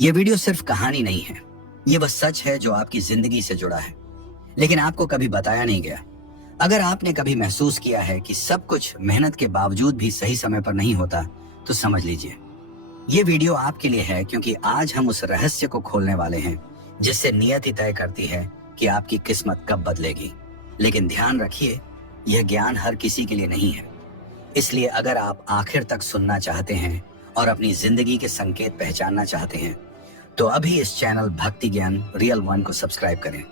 ये वीडियो सिर्फ कहानी नहीं है, ये बस सच है जो आपकी जिंदगी से जुड़ा है, लेकिन आपको कभी बताया नहीं गया। अगर आपने कभी महसूस किया है कि सब कुछ मेहनत के बावजूद भी सही समय पर नहीं होता, तो समझ लीजिए ये वीडियो आपके लिए है, क्योंकि आज हम उस रहस्य को खोलने वाले हैं जिससे नियति तय करती है कि आपकी किस्मत कब बदलेगी। लेकिन ध्यान रखिए, यह ज्ञान हर किसी के लिए नहीं है। इसलिए अगर आप आखिर तक सुनना चाहते हैं और अपनी जिंदगी के संकेत पहचानना चाहते हैं, तो अभी इस चैनल भक्ति ज्ञान रियल वन को सब्सक्राइब करें,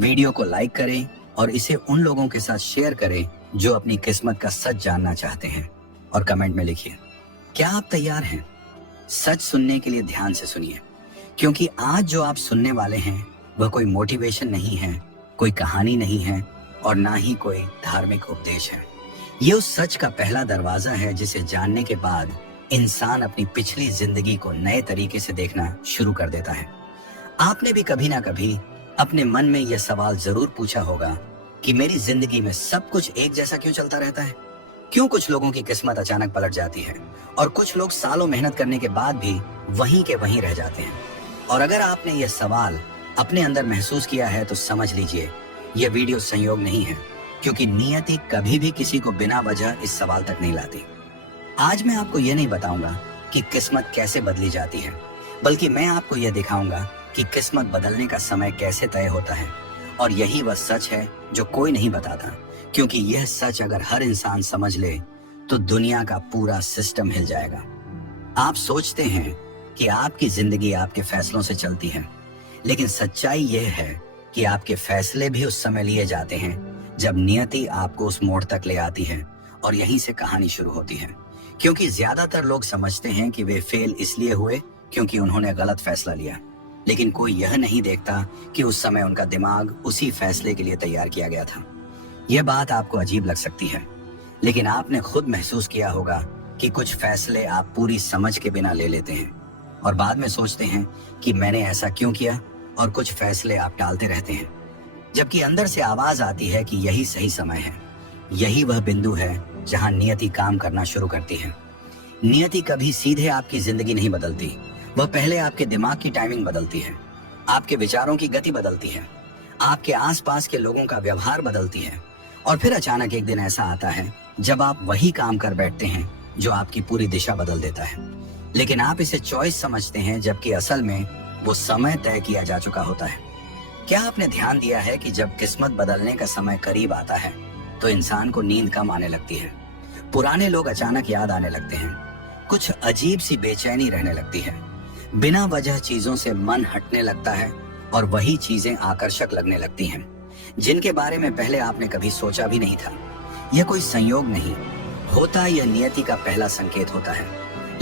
वीडियो को लाइक करें और इसे उन लोगों के साथ शेयर करें जो अपनी किस्मत का सच जानना चाहते हैं। और कमेंट में लिखिए, क्या आप तैयार हैं? सच सुनने के लिए ध्यान से सुनिए, क्योंकि आज जो आप सुनने वाले हैं वह कोई मोटिवेशन नहीं है, कोई कहानी नहीं है और ना ही कोई धार्मिक उपदेश है। ये उस सच का पहला दरवाजा है जिसे जानने के बाद इंसान अपनी पिछली जिंदगी को नए तरीके से देखना शुरू कर देता है। आपने भी कभी ना कभी अपने मन में यह सवाल जरूर पूछा होगा कि मेरी जिंदगी में सब कुछ एक जैसा क्यों चलता रहता है? क्यों कुछ लोगों की किस्मत अचानक पलट जाती है और कुछ लोग सालों मेहनत करने के बाद भी वहीं के वहीं रह जाते हैं? और अगर आपने यह सवाल अपने अंदर महसूस किया है, तो समझ लीजिए यह वीडियो संयोग नहीं है, क्योंकि नियति कभी भी किसी को बिना वजह इस सवाल तक नहीं लाती। आज मैं आपको यह नहीं बताऊंगा कि किस्मत कैसे बदली जाती है, बल्कि मैं आपको यह दिखाऊंगा कि किस्मत बदलने का समय कैसे तय होता है। और यही वह सच है जो कोई नहीं बताता, क्योंकि यह सच अगर हर इंसान समझ ले तो दुनिया का पूरा सिस्टम हिल जाएगा। आप सोचते हैं कि आपकी जिंदगी आपके फैसलों से चलती है, लेकिन सच्चाई यह है कि आपके फैसले भी उस समय लिए जाते हैं जब नियति आपको उस मोड़ तक ले आती है और यहीं से कहानी शुरू होती है। क्योंकि ज्यादातर लोग समझते हैं कि वे फेल इसलिए हुए क्योंकि उन्होंने गलत फैसला लिया, लेकिन कोई यह नहीं देखता कि उस समय उनका दिमाग उसी फैसले के लिए तैयार किया गया था। यह बात आपको अजीब लग सकती है, लेकिन आपने खुद महसूस किया होगा कि कुछ फैसले आप पूरी समझ के बिना ले लेते हैं और बाद में सोचते हैं कि मैंने ऐसा क्यों किया, और कुछ फैसले आप टालते रहते हैं, जबकि अंदर से आवाज आती है कि यही सही समय है। यही वह बिंदु है जहां नियति काम करना शुरू करती है। नियति कभी सीधे आपकी जिंदगी नहीं बदलती, वह पहले आपके दिमाग की टाइमिंग बदलती है, आपके विचारों की गति बदलती है, आपके आसपास के लोगों का व्यवहार बदलती है, और फिर अचानक एक दिन ऐसा आता है जब आप वही काम कर बैठते हैं जो आपकी पूरी दिशा बदल देता है। लेकिन आप इसे चॉइस समझते हैं, जबकि असल में वो समय तय किया जा चुका होता है। क्या आपने ध्यान दिया है कि जब किस्मत बदलने का समय करीब आता है तो इंसान को नींद कम आने लगती है, पुराने लोग अचानक याद आने लगते हैं, कुछ अजीब सी बेचैनी रहने लगती है, बिना वजह चीजों से मन हटने लगता है और वही चीजें आकर्षक लगने लगती हैं जिनके बारे में पहले आपने कभी सोचा भी नहीं था। यह कोई संयोग नहीं होता, यह नियति का पहला संकेत होता है।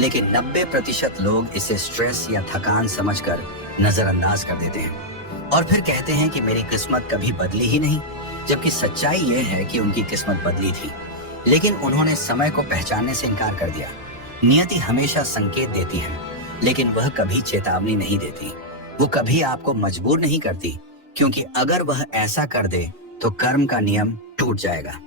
लेकिन 90% लोग इसे स्ट्रेस या थकान समझकर नजरअंदाज कर देते हैं और फिर कहते हैं कि मेरी किस्मत कभी बदली ही नहीं, जबकि सच्चाई यह है कि उनकी किस्मत बदली थी, लेकिन उन्होंने समय को पहचानने से इनकार कर दिया। नियति हमेशा संकेत देती है, लेकिन वह कभी चेतावनी नहीं देती, वो कभी आपको मजबूर नहीं करती, क्योंकि अगर वह ऐसा कर दे तो कर्म का नियम टूट जाएगा।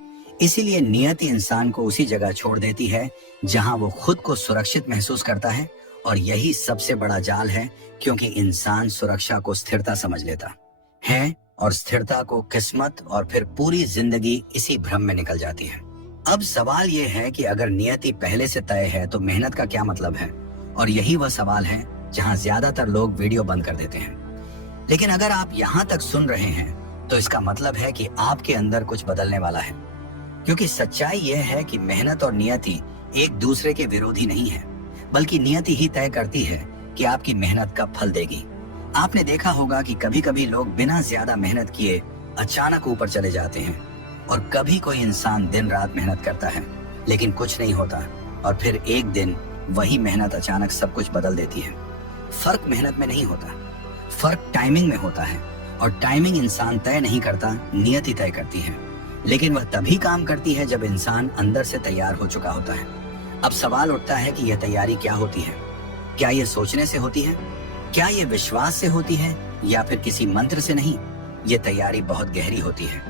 इसीलिए नियति इंसान को उसी जगह छोड़ देती है जहां वो खुद को सुरक्षित महसूस करता है, और यही सबसे बड़ा जाल है, क्योंकि इंसान सुरक्षा को स्थिरता समझ लेता है और स्थिरता को किस्मत, और फिर पूरी जिंदगी इसी भ्रम में निकल जाती है। अब सवाल ये है कि अगर नियति पहले से तय है तो मेहनत का क्या मतलब है? और यही वह सवाल है जहां ज्यादातर लोग वीडियो बंद कर देते हैं। लेकिन अगर आप यहाँ तक सुन रहे हैं तो इसका मतलब है कि आपके अंदर कुछ बदलने वाला है, क्योंकि सच्चाई यह है कि मेहनत और नियति एक दूसरे के विरोधी नहीं है, बल्कि नियति ही तय करती है कि आपकी मेहनत कब फल देगी। आपने देखा होगा कि कभी कभी लोग बिना ज्यादा मेहनत किए अचानक ऊपर चले जाते हैं, और कभी कोई इंसान दिन रात मेहनत करता है लेकिन कुछ नहीं होता, और फिर एक दिन वही मेहनत अचानक सब कुछ बदल देती है। फर्क मेहनत में नहीं होता, फर्क टाइमिंग में होता है, और टाइमिंग इंसान तय नहीं करता, नियति तय करती है। लेकिन वह तभी काम करती है जब इंसान अंदर से तैयार हो चुका होता है। अब सवाल उठता है कि यह तैयारी क्या होती है? क्या यह सोचने से होती है? क्या यह विश्वास से होती है, या फिर किसी मंत्र से? नहीं, यह तैयारी बहुत गहरी होती है।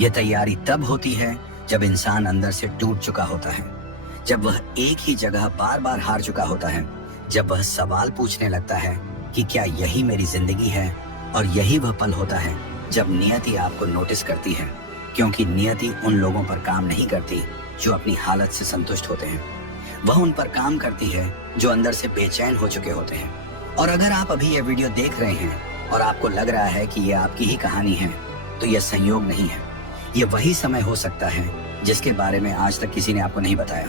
यह तैयारी तब होती है जब इंसान अंदर से टूट चुका होता है, जब वह एक ही जगह बार बार हार चुका होता है, जब वह सवाल पूछने लगता है कि क्या यही मेरी जिंदगी है, और यही वह पल होता है जब नियति आपको नोटिस करती है, क्योंकि नियति उन लोगों पर काम नहीं करती जो अपनी हालत से संतुष्ट होते हैं। वह उन पर काम करती है जो अंदर से बेचैन हो चुके होते हैं। और अगर आप अभी ये वीडियो देख रहे हैं और आपको लग रहा है कि ये आपकी ही कहानी है, तो यह संयोग नहीं है। ये वही समय हो सकता है जिसके बारे में आज तक किसी ने आपको नहीं बताया।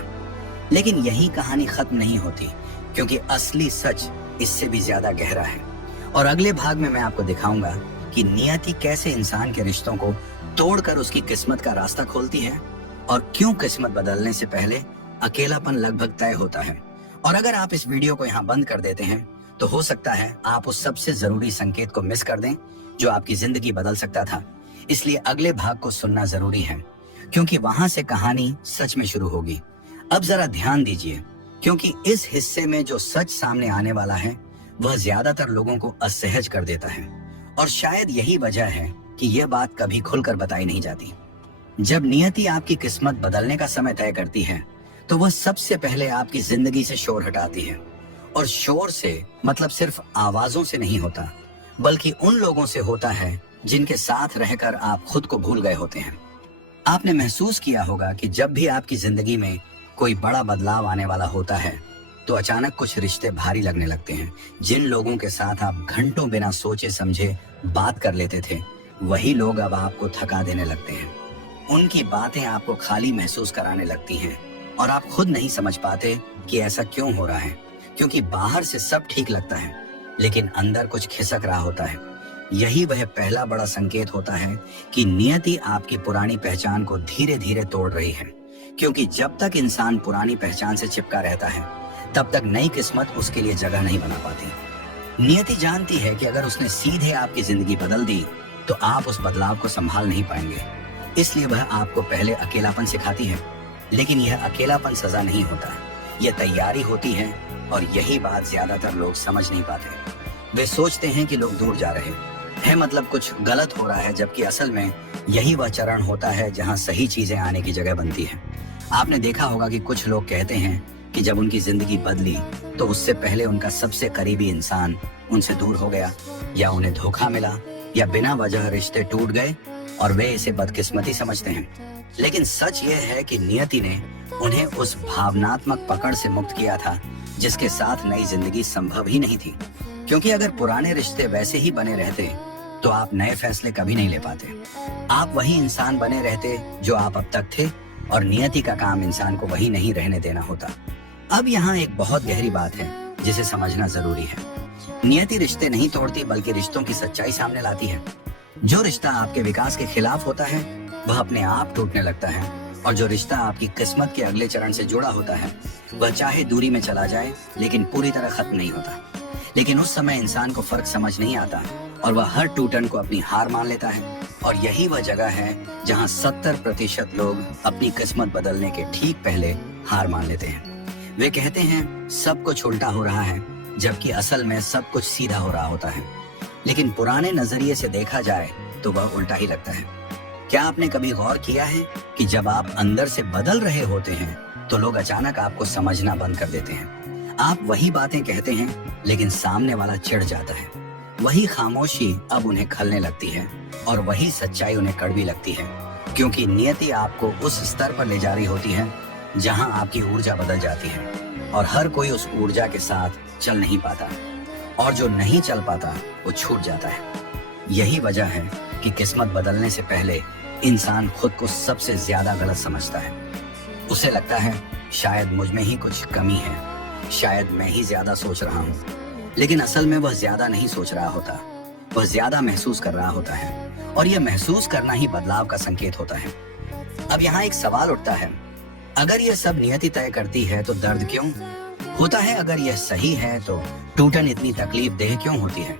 लेकिन यही कहानी खत्म नहीं होती, क्योंकि असली सच इससे भी ज्यादा गहरा है। और अगले भाग में मैं आपको दिखाऊंगा कि नियति कैसे इंसान के रिश्तों को तोड़कर उसकी किस्मत का रास्ता खोलती है, और क्यों किस्मत बदलने से पहले अकेलापन लगभग तय होता है। और अगर आप इस वीडियो को यहाँ बंद कर देते हैं, तो हो सकता है आप उस सबसे जरूरी संकेत को मिस कर दें जो आपकी जिंदगी बदल सकता था। इसलिए अगले भाग को सुनना जरूरी है, क्योंकि वहां से कहानी सच में शुरू होगी। अब जरा ध्यान दीजिए, क्योंकि इस हिस्से में जो सच सामने आने वाला है वह ज्यादातर लोगों को असहज कर देता है। और शायद यही वजह है कि यह बात कभी खुलकर बताई नहीं जाती। जब नियति आपकी किस्मत बदलने का समय तय करती है, तो वह सबसे पहले आपकी जिंदगी से शोर हटाती है। और शोर से मतलब सिर्फ आवाजों से नहीं होता, बल्कि उन लोगों से होता है जिनके साथ रहकर आप खुद को भूल गए होते हैं। आपने महसूस किया होगा कि जब भी आपकी जिंदगी में कोई बड़ा बदलाव आने वाला होता है, तो अचानक कुछ रिश्ते भारी लगने लगते हैं। जिन लोगों के साथ आप घंटों बिना सोचे समझे बात कर लेते थे, वही लोग अब आपको थका देने लगते हैं। उनकी बातें आपको खाली महसूस कराने लगती हैं, और आप खुद नहीं समझ पाते कि ऐसा क्यों हो रहा है, क्योंकि बाहर से सब ठीक लगता है, लेकिन अंदर कुछ खिसक रहा होता है। यही वह पहला बड़ा संकेत होता है कि नियति आपकी पुरानी पहचान को धीरे धीरे तोड़ रही है। क्योंकि जब तक इंसान पुरानी पहचान से चिपका रहता है, तब तक नई किस्मत उसके लिए जगह नहीं बना पाती। नियति जानती है कि अगर उसने सीधे आपकी जिंदगी बदल दी, तो आप उस बदलाव को संभाल नहीं पाएंगे। इसलिए वह आपको पहले अकेलापन सिखाती है, लेकिन यह अकेलापन सजा नहीं होता, यह तैयारी होती है। और यही बात ज्यादातर लोग समझ नहीं पाते। वे सोचते हैं कि लोग दूर जा रहे हैं, मतलब कुछ गलत हो रहा है, जबकि असल में यही वह चरण होता है जहां सही चीजें आने की जगह बनती है। आपने देखा होगा कि कुछ लोग कहते हैं कि जब उनकी जिंदगी बदली, तो उससे पहले उनका सबसे करीबी इंसान उनसे दूर हो गया, या उन्हें धोखा मिला, या बिना वजह रिश्ते टूट गए, और वे इसे बदकिस्मती समझते हैं। लेकिन सच यह है कि नियति ने उन्हें उस भावनात्मक पकड़ से मुक्त किया था जिसके साथ नई जिंदगी संभव ही नहीं थी। क्योंकि अगर पुराने रिश्ते वैसे ही बने रहते, तो आप नए फैसले कभी नहीं ले पाते। आप वही इंसान बने रहते जो आप अब तक थे, और नियति का काम इंसान को वही नहीं रहने देना होता। अब यहाँ एक बहुत गहरी बात है जिसे समझना जरूरी है। नियति रिश्ते नहीं तोड़ती, बल्कि रिश्तों की सच्चाई सामने लाती है। जो रिश्ता आपके विकास के खिलाफ होता है, वह अपने आप टूटने लगता है, और जो रिश्ता आपकी किस्मत के अगले चरण से जुड़ा होता है, वह चाहे दूरी में चला जाए, लेकिन पूरी तरह खत्म नहीं होता। लेकिन उस समय इंसान को फर्क समझ नहीं आता, और वह हर टूटन को अपनी हार मान लेता है। और यही वह जगह है जहां 70% लोग अपनी किस्मत बदलने के ठीक पहले हार मान लेते हैं। वे कहते हैं सब कुछ उल्टा हो रहा है, जबकि असल में सब कुछ सीधा हो रहा होता है। लेकिन पुराने नजरिए से देखा जाए तो वह उल्टा ही लगता है। क्या आपने कभी गौर किया है कि जब आप अंदर से बदल रहे होते हैं, तो लोग अचानक आपको समझना बंद कर देते हैं। आप वही बातें कहते हैं, लेकिन सामने वाला चिढ़ जाता है। वही खामोशी अब उन्हें खलने लगती है, और वही सच्चाई उन्हें कड़वी लगती है, क्योंकि नियति आपको उस स्तर पर ले जा रही होती है जहां आपकी ऊर्जा बदल जाती है, और हर कोई उस ऊर्जा के साथ चल नहीं पाता, और जो नहीं चल पाता वो छूट जाता है। यही वजह है कि किस्मत बदलने से पहले इंसान खुद को सबसे ज्यादा गलत समझता है। उसे लगता है शायद मुझ में ही कुछ कमी है, शायद मैं ही ज्यादा सोच रहा हूँ। लेकिन असल में वह ज्यादा नहीं सोच रहा होता, वह ज्यादा महसूस कर रहा होता है, और यह महसूस करना ही बदलाव का संकेत होता है। अब यहाँ एक सवाल उठता है, अगर यह सब नियति तय करती है तो दर्द क्यों होता है? अगर यह सही है तो टूटन इतनी तकलीफ देह क्यों होती है?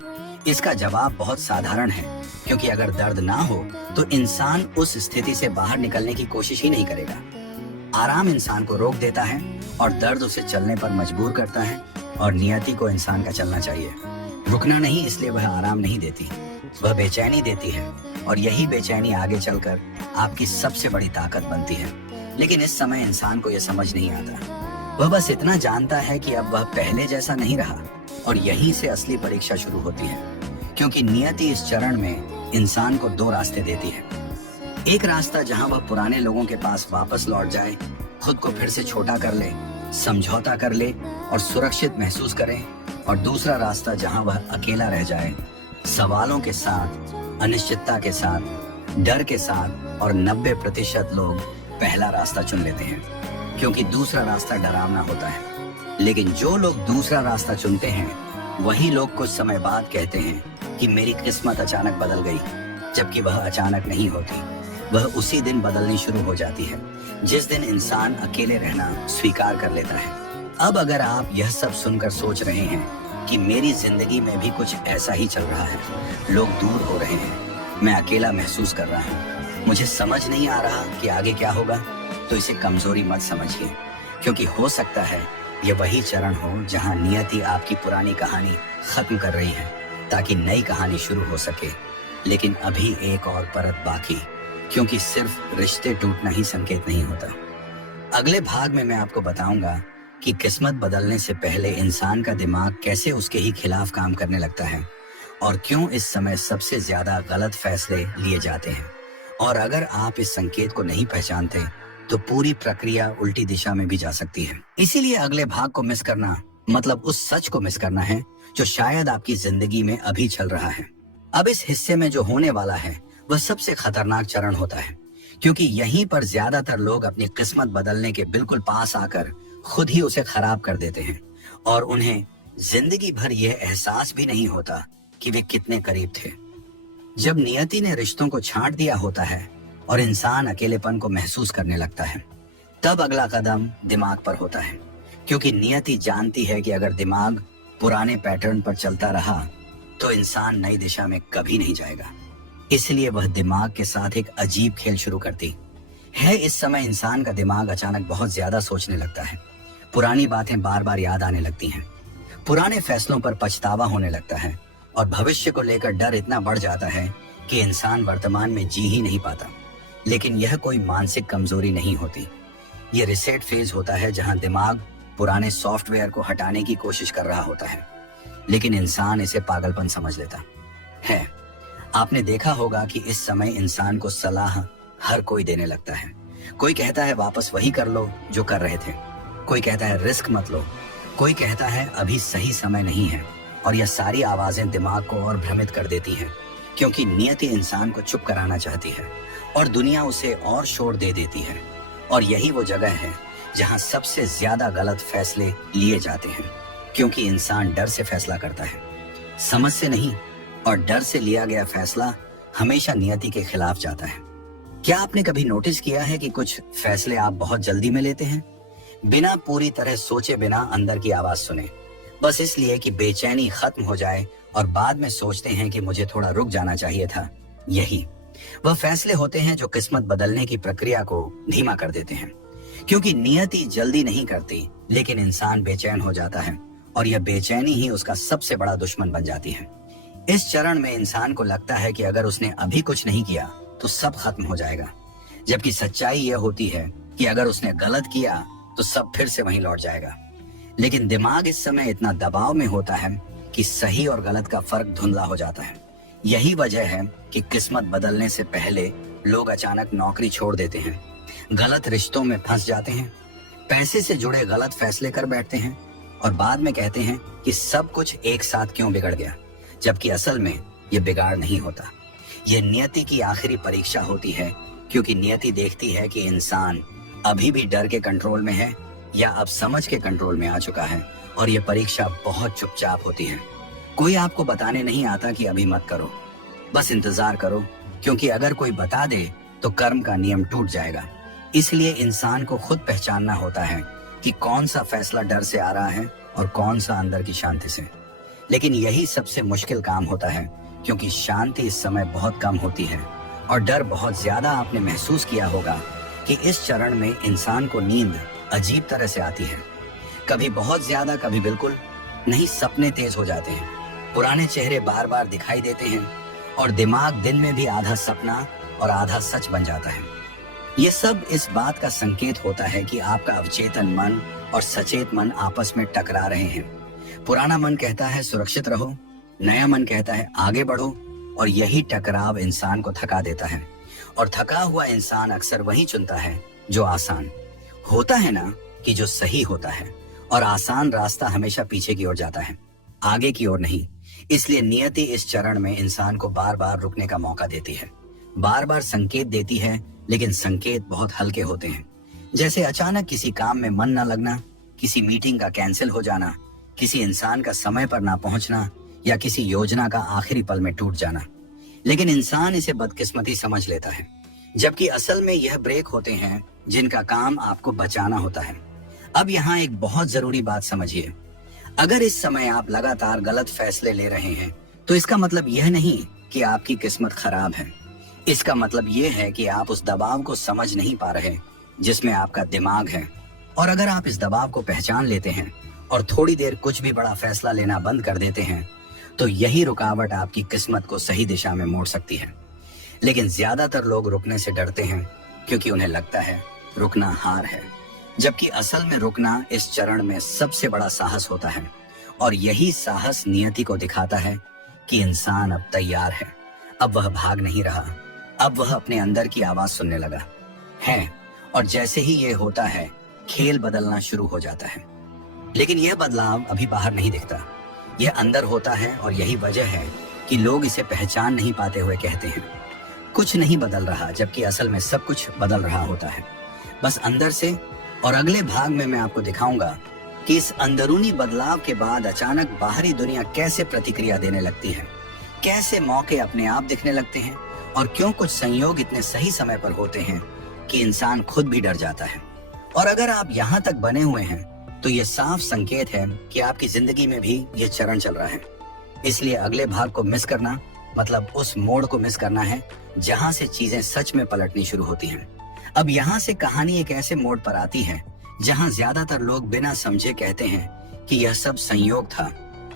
इसका जवाब बहुत साधारण है, क्योंकि अगर दर्द ना हो तो इंसान उस स्थिति से बाहर निकलने की कोशिश ही नहीं करेगा। आराम इंसान को रोक देता है, और दर्द उसे चलने पर मजबूर करता है। और नियति को इंसान का चलना चाहिए, रुकना नहीं। इसलिए वह आराम नहीं देती, वह बेचैनी देती है, और यही बेचैनी आगे चलकर आपकी सबसे बड़ी ताकत बनती है। लेकिन इस समय इंसान को यह समझ नहीं आता। वह बस इतना जानता है कि अब वह पहले जैसा नहीं रहा, और यहीं से असली परीक्षा शुरू होती है, क्योंकि नियति इस चरण में इंसान को दो रास्ते देती है। एक रास्ता जहां वह पुराने लोगों के पास वापस लौट जाए, खुद को फिर से छोटा कर ले, समझौता कर ले और सुरक्षित महसूस करे, और दूसरा रास्ता जहां वह अकेला रह जाए, सवालों के साथ, अनिश्चितता के साथ, डर के साथ। और 90% लोग पहला रास्ता चुन लेते हैं, क्योंकि दूसरा रास्ता डरावना होता है। लेकिन जो लोग दूसरा रास्ता चुनते हैं, वही लोग कुछ समय बाद कहते हैं कि मेरी किस्मत अचानक बदल गई, जबकि वह अचानक नहीं होती। वह उसी दिन बदलनी शुरू हो जाती है जिस दिन इंसान अकेले रहना स्वीकार कर लेता है। अब अगर आप यह सब सुनकर सोच रहे हैं कि मेरी जिंदगी में भी कुछ ऐसा ही चल रहा है, लोग दूर हो रहे हैं, मैं अकेला महसूस कर रहा हूँ, मुझे समझ नहीं आ रहा कि आगे क्या होगा, तो इसे कमजोरी मत समझिए, क्योंकि हो सकता है ये वही चरण हो जहां नियति आपकी पुरानी कहानी खत्म कर रही है ताकि नई कहानी शुरू हो सके। लेकिन अभी एक और परत बाकी, क्योंकि सिर्फ रिश्ते टूटना ही संकेत नहीं होता। अगले भाग में मैं आपको बताऊंगा कि किस्मत बदलने से पहले इंसान का दिमाग कैसे उसके ही खिलाफ काम करने लगता है, और क्यों इस समय सबसे ज्यादा गलत फैसले लिए जाते हैं। और अगर आप इस संकेत को नहीं पहचानते तो पूरी प्रक्रिया उल्टी दिशा में भी जा सकती है। इसीलिए अगले भाग को मिस करना मतलब उस सच को मिस करना है जो शायद आपकी जिंदगी में अभी चल रहा है। अब इस हिस्से में जो होने वाला है वह सबसे खतरनाक चरण होता है, क्योंकि यहीं पर ज्यादातर लोग अपनी किस्मत बदलने के बिल्कुल पास आकर खुद ही उसे खराब कर देते हैं, और उन्हें जिंदगी भर यह एहसास भी नहीं होता कि वे कितने करीब थे। जब नियति ने रिश्तों को छांट दिया होता है और इंसान अकेलेपन को महसूस करने लगता है, तब अगला कदम दिमाग पर होता है, क्योंकि नियति जानती है कि अगर दिमाग पुराने पैटर्न पर चलता रहा तो इंसान नई दिशा में कभी नहीं जाएगा। इसलिए वह दिमाग के साथ एक अजीब खेल शुरू करती है। इस समय इंसान का दिमाग अचानक बहुत ज्यादा सोचने लगता है, पुरानी बातें बार बार याद आने लगती हैं, पुराने फैसलों पर पछतावा होने लगता है, और भविष्य को लेकर डर इतना बढ़ जाता है कि इंसान वर्तमान में जी ही नहीं पाता। लेकिन यह कोई मानसिक कमजोरी नहीं होती, यह रिसेट फेज होता है जहां दिमाग पुराने सॉफ्टवेयर को हटाने की कोशिश कर रहा होता है, लेकिन इंसान इसे पागलपन समझ लेता है। आपने देखा होगा कि इस समय इंसान को सलाह हर कोई देने लगता है। कोई कहता है वापस वही कर लो जो कर रहे थे, कोई कहता है रिस्क मत लो, कोई कहता है अभी सही समय नहीं है। और यह सारी आवाजें दिमाग को और भ्रमित कर देती हैं, क्योंकि नियति इंसान को चुप कराना चाहती है और दुनिया उसे और शोर दे देती है। और यही वो जगह है जहां सबसे ज्यादा गलत फैसले लिए जाते हैं, क्योंकि इंसान डर से फैसला करता है, समझ से नहीं, और डर से लिया गया फैसला हमेशा नियति के खिलाफ जाता है। क्या आपने कभी नोटिस किया है कि कुछ फैसले आप बहुत जल्दी में लेते हैं, बिना पूरी तरह सोचे, बिना अंदर की आवाज सुने, बस इसलिए कि बेचैनी खत्म हो जाए, और बाद में सोचते हैं कि मुझे थोड़ा रुक जाना चाहिए था। यही वह फैसले होते हैं जो किस्मत बदलने की प्रक्रिया को धीमा कर देते हैं, क्योंकि नियति जल्दी नहीं करती, लेकिन इंसान बेचैन हो जाता है, और यह बेचैनी ही उसका सबसे बड़ा दुश्मन बन जाती है। इस चरण में इंसान को लगता है कि अगर उसने अभी कुछ नहीं किया तो सब खत्म हो जाएगा, जबकि सच्चाई यह होती है कि अगर उसने गलत किया तो सब फिर से वहीं लौट जाएगा। लेकिन दिमाग इस समय इतना दबाव में होता है कि सही और गलत का फर्क धुंधला हो जाता है। यही वजह है कि किस्मत बदलने से पहले लोग अचानक नौकरी छोड़ देते हैं, गलत रिश्तों में फंस जाते हैं, पैसे से जुड़े गलत फैसले कर बैठते हैं, और बाद में कहते हैं कि सब कुछ एक साथ क्यों बिगड़ गया, जबकि असल में यह बिगाड़ नहीं होता। यह नियति की आखिरी परीक्षा होती है, क्योंकि नियति देखती है कि इंसान अभी भी डर के कंट्रोल में है या अब समझ के कंट्रोल में आ चुका है, और यह परीक्षा बहुत चुपचाप होती है। कोई आपको बताने नहीं आता कि अभी मत करो, बस इंतजार करो, क्योंकि अगर कोई बता दे तो कर्म का नियम टूट जाएगा। इसलिए इंसान को खुद पहचानना होता है कि कौन सा फैसला डर से आ रहा है और कौन सा अंदर की शांति से। लेकिन यही सबसे मुश्किल काम होता है, क्योंकि शांति इस समय बहुत कम होती है और डर बहुत ज्यादा। आपने महसूस किया होगा कि इस चरण में इंसान को नींद अजीब तरह से आती है, कभी बहुत ज्यादा, कभी बिल्कुल नहीं। सपने तेज हो जाते हैं, पुराने चेहरे बार बार दिखाई देते हैं, और दिमाग दिन में भी आधा सपना और आधा सच बन जाता है। ये सब इस बात का संकेत होता है कि आपका अवचेतन मन और सचेत मन आपस में टकरा रहे हैं। पुराना मन कहता है सुरक्षित रहो, नया मन कहता है आगे बढ़ो, और यही टकराव इंसान को थका देता है। और थका हुआ इंसान अक्सर वही चुनता है जो आसान होता है ना, कि जो सही होता है, और आसान रास्ता हमेशा पीछे की ओर जाता है, आगे की ओर नहीं। इसलिए नियति इस चरण में इंसान को बार बार रुकने का मौका देती है, बार बार संकेत देती है, लेकिन संकेत बहुत हल्के होते हैं। जैसे अचानक किसी काम में मन न लगना, किसी मीटिंग का कैंसिल हो जाना, किसी इंसान का समय पर ना पहुंचना, या किसी योजना का आखिरी पल में टूट जाना। लेकिन इंसान इसे बदकिस्मती समझ लेता है, जबकि असल में यह ब्रेक होते हैं जिनका काम आपको बचाना होता है। अब यहाँ एक बहुत जरूरी बात समझिए, अगर इस समय आप लगातार गलत फैसले ले रहे हैं, तो इसका मतलब यह नहीं कि आपकी किस्मत खराब है। इसका मतलब यह है कि आप उस दबाव को समझ नहीं पा रहे जिसमें आपका दिमाग है। और अगर आप इस दबाव को पहचान लेते हैं और थोड़ी देर कुछ भी बड़ा फैसला लेना बंद कर देते हैं, तो यही रुकावट आपकी किस्मत को सही दिशा में मोड़ सकती है। लेकिन ज्यादातर लोग रुकने से डरते हैं, क्योंकि उन्हें लगता है रुकना हार है, जबकि असल में रुकना इस चरण में सबसे बड़ा साहस होता है। और यही साहस नियति को दिखाता है कि इंसान अब तैयार है। अब वह भाग नहीं रहा, अब वह अपने अंदर की आवाज सुनने लगा है। और जैसे ही ये होता है, खेल बदलना शुरू हो जाता है। लेकिन यह बदलाव अभी बाहर नहीं दिखता, यह अंदर होता है। और यही वजह है कि लोग इसे पहचान नहीं पाते हुए कहते हैं कुछ नहीं बदल रहा, जबकि असल में सब कुछ बदल रहा होता है, बस अंदर से। और अगले भाग में मैं आपको दिखाऊंगा कि इस अंदरूनी बदलाव के बाद अचानक बाहरी दुनिया कैसे प्रतिक्रिया देने लगती है, कैसे मौके अपने आप दिखने लगते हैं, और क्यों कुछ संयोग इतने सही समय पर होते हैं कि इंसान खुद भी डर जाता है। और अगर आप यहाँ तक बने हुए हैं, तो ये साफ संकेत है कि आपकी जिंदगी में भी ये चरण चल रहा है। इसलिए अगले भाग को मिस करना मतलब उस मोड़ को मिस करना है जहां से चीजें सच में पलटनी शुरू होती हैं। अब यहाँ से कहानी एक ऐसे मोड़ पर आती है जहां ज्यादातर लोग बिना समझे कहते हैं कि यह सब संयोग था,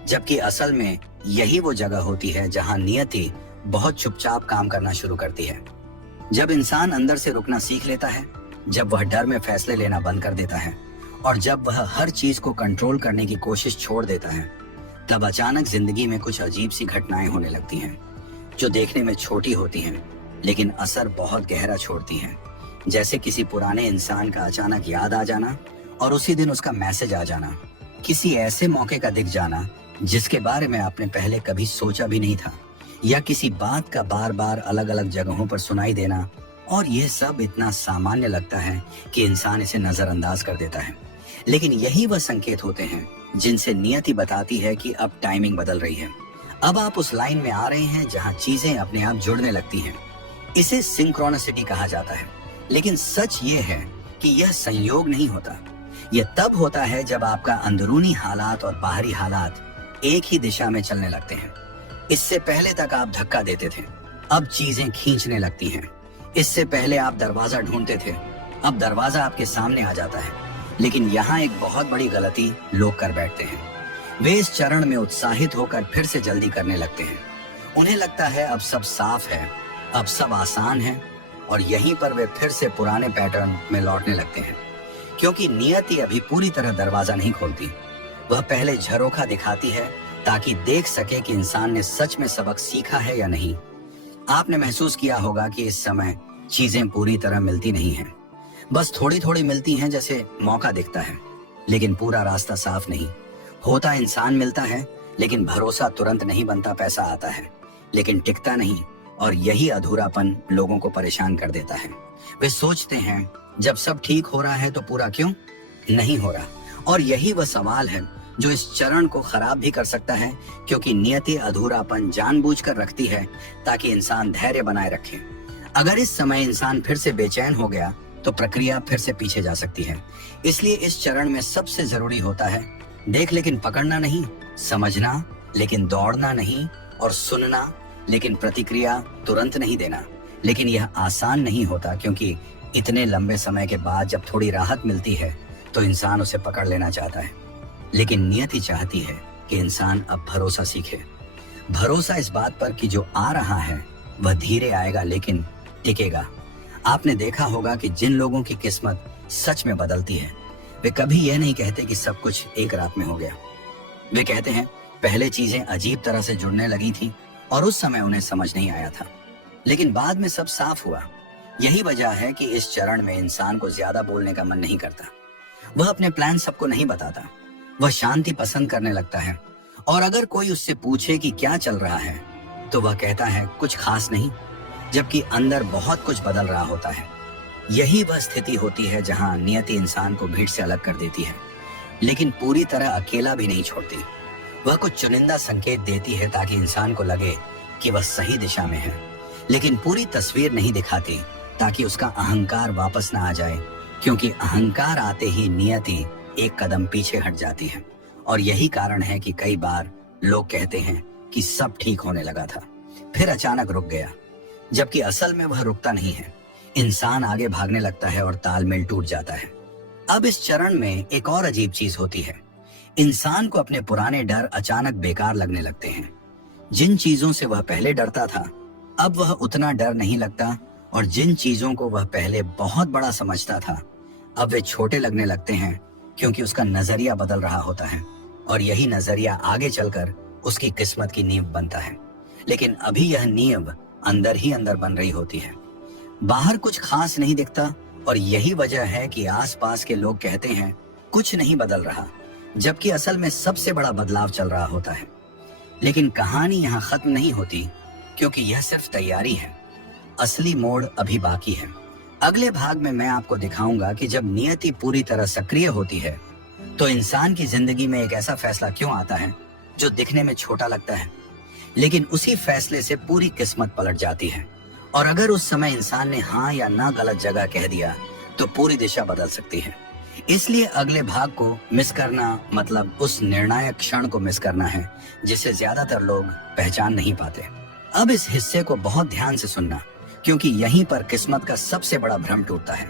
जबकि असल में यही वो जगह होती है जहां नियति बहुत चुपचाप काम करना शुरू करती है। जब इंसान अंदर से रुकना सीख लेता है, जब वह डर में फैसले लेना बंद कर देता है, और जब वह हर चीज को कंट्रोल करने की कोशिश छोड़ देता है, तब अचानक जिंदगी में कुछ अजीब सी घटनाएं होने लगती हैं, जो देखने में छोटी होती हैं, लेकिन असर बहुत गहरा छोड़ती हैं। जैसे किसी पुराने इंसान का अचानक याद आ जाना, और उसी दिन उसका मैसेज आ जाना, किसी ऐसे मौके का दिख जाना जिसके बारे में आपने पहले कभी सोचा भी नहीं था, या किसी बात का बार बार अलग अलग जगहों पर सुनाई देना। और यह सब इतना सामान्य लगता है कि इंसान इसे नजरअंदाज कर देता है। लेकिन यही वह संकेत होते हैं जिनसे नियति बताती है कि अब टाइमिंग बदल रही है। अब आप उस लाइन में आ रहे हैं जहां चीजें अपने आप जुड़ने लगती हैं। इसे सिंक्रोनिसिटी कहा जाता है। लेकिन सच ये है कि यह संयोग नहीं होता। यह तब होता है जब आपका अंदरूनी हालात और बाहरी हालात एक ही दिशा में चलने लगते हैं। इससे पहले तक आप धक्का देते थे, अब चीजें खींचने लगती हैं। इससे पहले आप दरवाजा ढूंढते थे, अब दरवाजा आपके सामने आ जाता है। लेकिन यहाँ एक बहुत बड़ी गलती लोग कर बैठते हैं। वे इस चरण में उत्साहित होकर फिर से जल्दी करने लगते हैं। उन्हें लगता है अब सब साफ है, अब सब आसान है, और यहीं पर वे फिर से पुराने पैटर्न में लौटने लगते हैं। क्योंकि नियति अभी पूरी तरह दरवाजा नहीं खोलती, वह पहले झरोखा दिखाती है ताकि देख सके कि इंसान ने सच में सबक सीखा है या नहीं। आपने महसूस किया होगा कि इस समय चीजें पूरी तरह मिलती नहीं हैं, बस थोड़ी थोड़ी मिलती हैं, जैसे मौका दिखता है, लेकिन पूरा रास्ता साफ नहीं होता। इंसान मिलता है, लेकिन भरोसा तुरंत नहीं बनता। पैसा आता है, लेकिन टिकता नहीं, और यही अधूरापन लोगों को परेशान कर देता है। वे सोचते हैं जब सब ठीक हो रहा है तो पूरा क्यों नहीं हो रहा। और यही वह सवाल है जो इस चरण को खराब भी कर सकता है, क्योंकि नियति अधूरापन जानबूझकर रखती है ताकि इंसान धैर्य बनाए रखे। अगर इस समय इंसान फिर से बेचैन हो गया तो प्रक्रिया फिर से पीछे जा सकती है। इसलिए इस चरण में सबसे जरूरी होता है देख लेकिन पकड़ना नहीं, समझना लेकिन दौड़ना नहीं, और सुनना लेकिन प्रतिक्रिया तुरंत नहीं देना। लेकिन यह आसान नहीं होता, क्योंकि इतने लंबे समय के बाद जब थोड़ी राहत मिलती है तो इंसान उसे पकड़ लेना चाहता है। लेकिन नियति चाहती है कि इंसान अब भरोसा सीखे। भरोसा इस बात पर कि जो आ रहा है वह धीरे आएगा, लेकिन टिकेगा। आपने देखा होगा कि जिन लोगों की किस्मत सच में बदलती है, वे कभी यह नहीं कहते कि सब कुछ एक रात में हो गया। वे कहते हैं पहले चीजें अजीब तरह से जुड़ने लगी थी और उस समय उन्हें समझ नहीं आया था, लेकिन बाद में सब साफ हुआ। यही वजह है कि इस चरण में इंसान को ज्यादा बोलने का मन नहीं करता। वह अपने प्लान सबको नहीं बताता। वह शांति पसंद करने लगता है, और अगर कोई उससे पूछे कि क्या चल रहा है तो वह कहता है कुछ खास नहीं, जबकि अंदर बहुत कुछ बदल रहा होता है। यही वह स्थिति होती है जहां नियति इंसान को भीड़ से अलग कर देती है, लेकिन पूरी तरह अकेला भी नहीं छोड़ती। वह कुछ चुनिंदा संकेत देती है ताकि इंसान को लगे कि वह सही दिशा में है, लेकिन पूरी तस्वीर नहीं दिखाती ताकि उसका अहंकार वापस ना आ जाए, क्योंकि अहंकार आते ही नियति एक कदम पीछे हट जाती है। और यही कारण है कि कई बार लोग कहते हैं कि सब ठीक होने लगा था, फिर अचानक रुक गया, जबकि असल में वह रुकता नहीं है। इंसान आगे भागने लगता है और तालमेल टूट जाता है। अब इस चरण में एक और अजीब चीज होती है। इंसान को अपने पुराने डर अचानक बेकार लगने लगते हैं। जिन चीजों से वह पहले डरता था, अब वह उतना डर नहीं लगता, और जिन चीजों को वह पहले बहुत बड़ा समझता था, अब वे छोटे लगने लगते हैं, क्योंकि उसका नजरिया बदल रहा होता है, और यही नजरिया आगे चलकर उसकी किस्मत की नींव बनता है। लेकिन अभी यह नींव अंदर ही अंदर बन रही होती है। बाहर कुछ खास नहीं दिखता, और यही वजह है कि आसपास के लोग कहते हैं कुछ नहीं बदल रहा, जबकि असल में सबसे बड़ा बदलाव चल रहा होता है। लेकिन कहानी यहाँ खत्म नहीं होती, क्योंकि यह सिर्फ तैयारी है। असली मोड़ अभी बाकी है। अगले भाग में मैं आपको दिखाऊंगा कि जब नियति पूरी तरह सक्रिय होती है तो इंसान की जिंदगी में एक ऐसा फैसला क्यों आता है जो दिखने में छोटा लगता है, लेकिन उसी फैसले से पूरी किस्मत पलट जाती है। और अगर उस समय इंसान ने हाँ या ना गलत जगह कह दिया तो पूरी दिशा बदल सकती है। इसलिए अगले भाग को मिस करना मतलब उस निर्णायक क्षण को मिस करना है जिसे ज्यादातर लोग पहचान नहीं पाते। अब इस हिस्से को बहुत ध्यान से सुनना, क्योंकि यहीं पर किस्मत का सबसे बड़ा भ्रम टूटता है।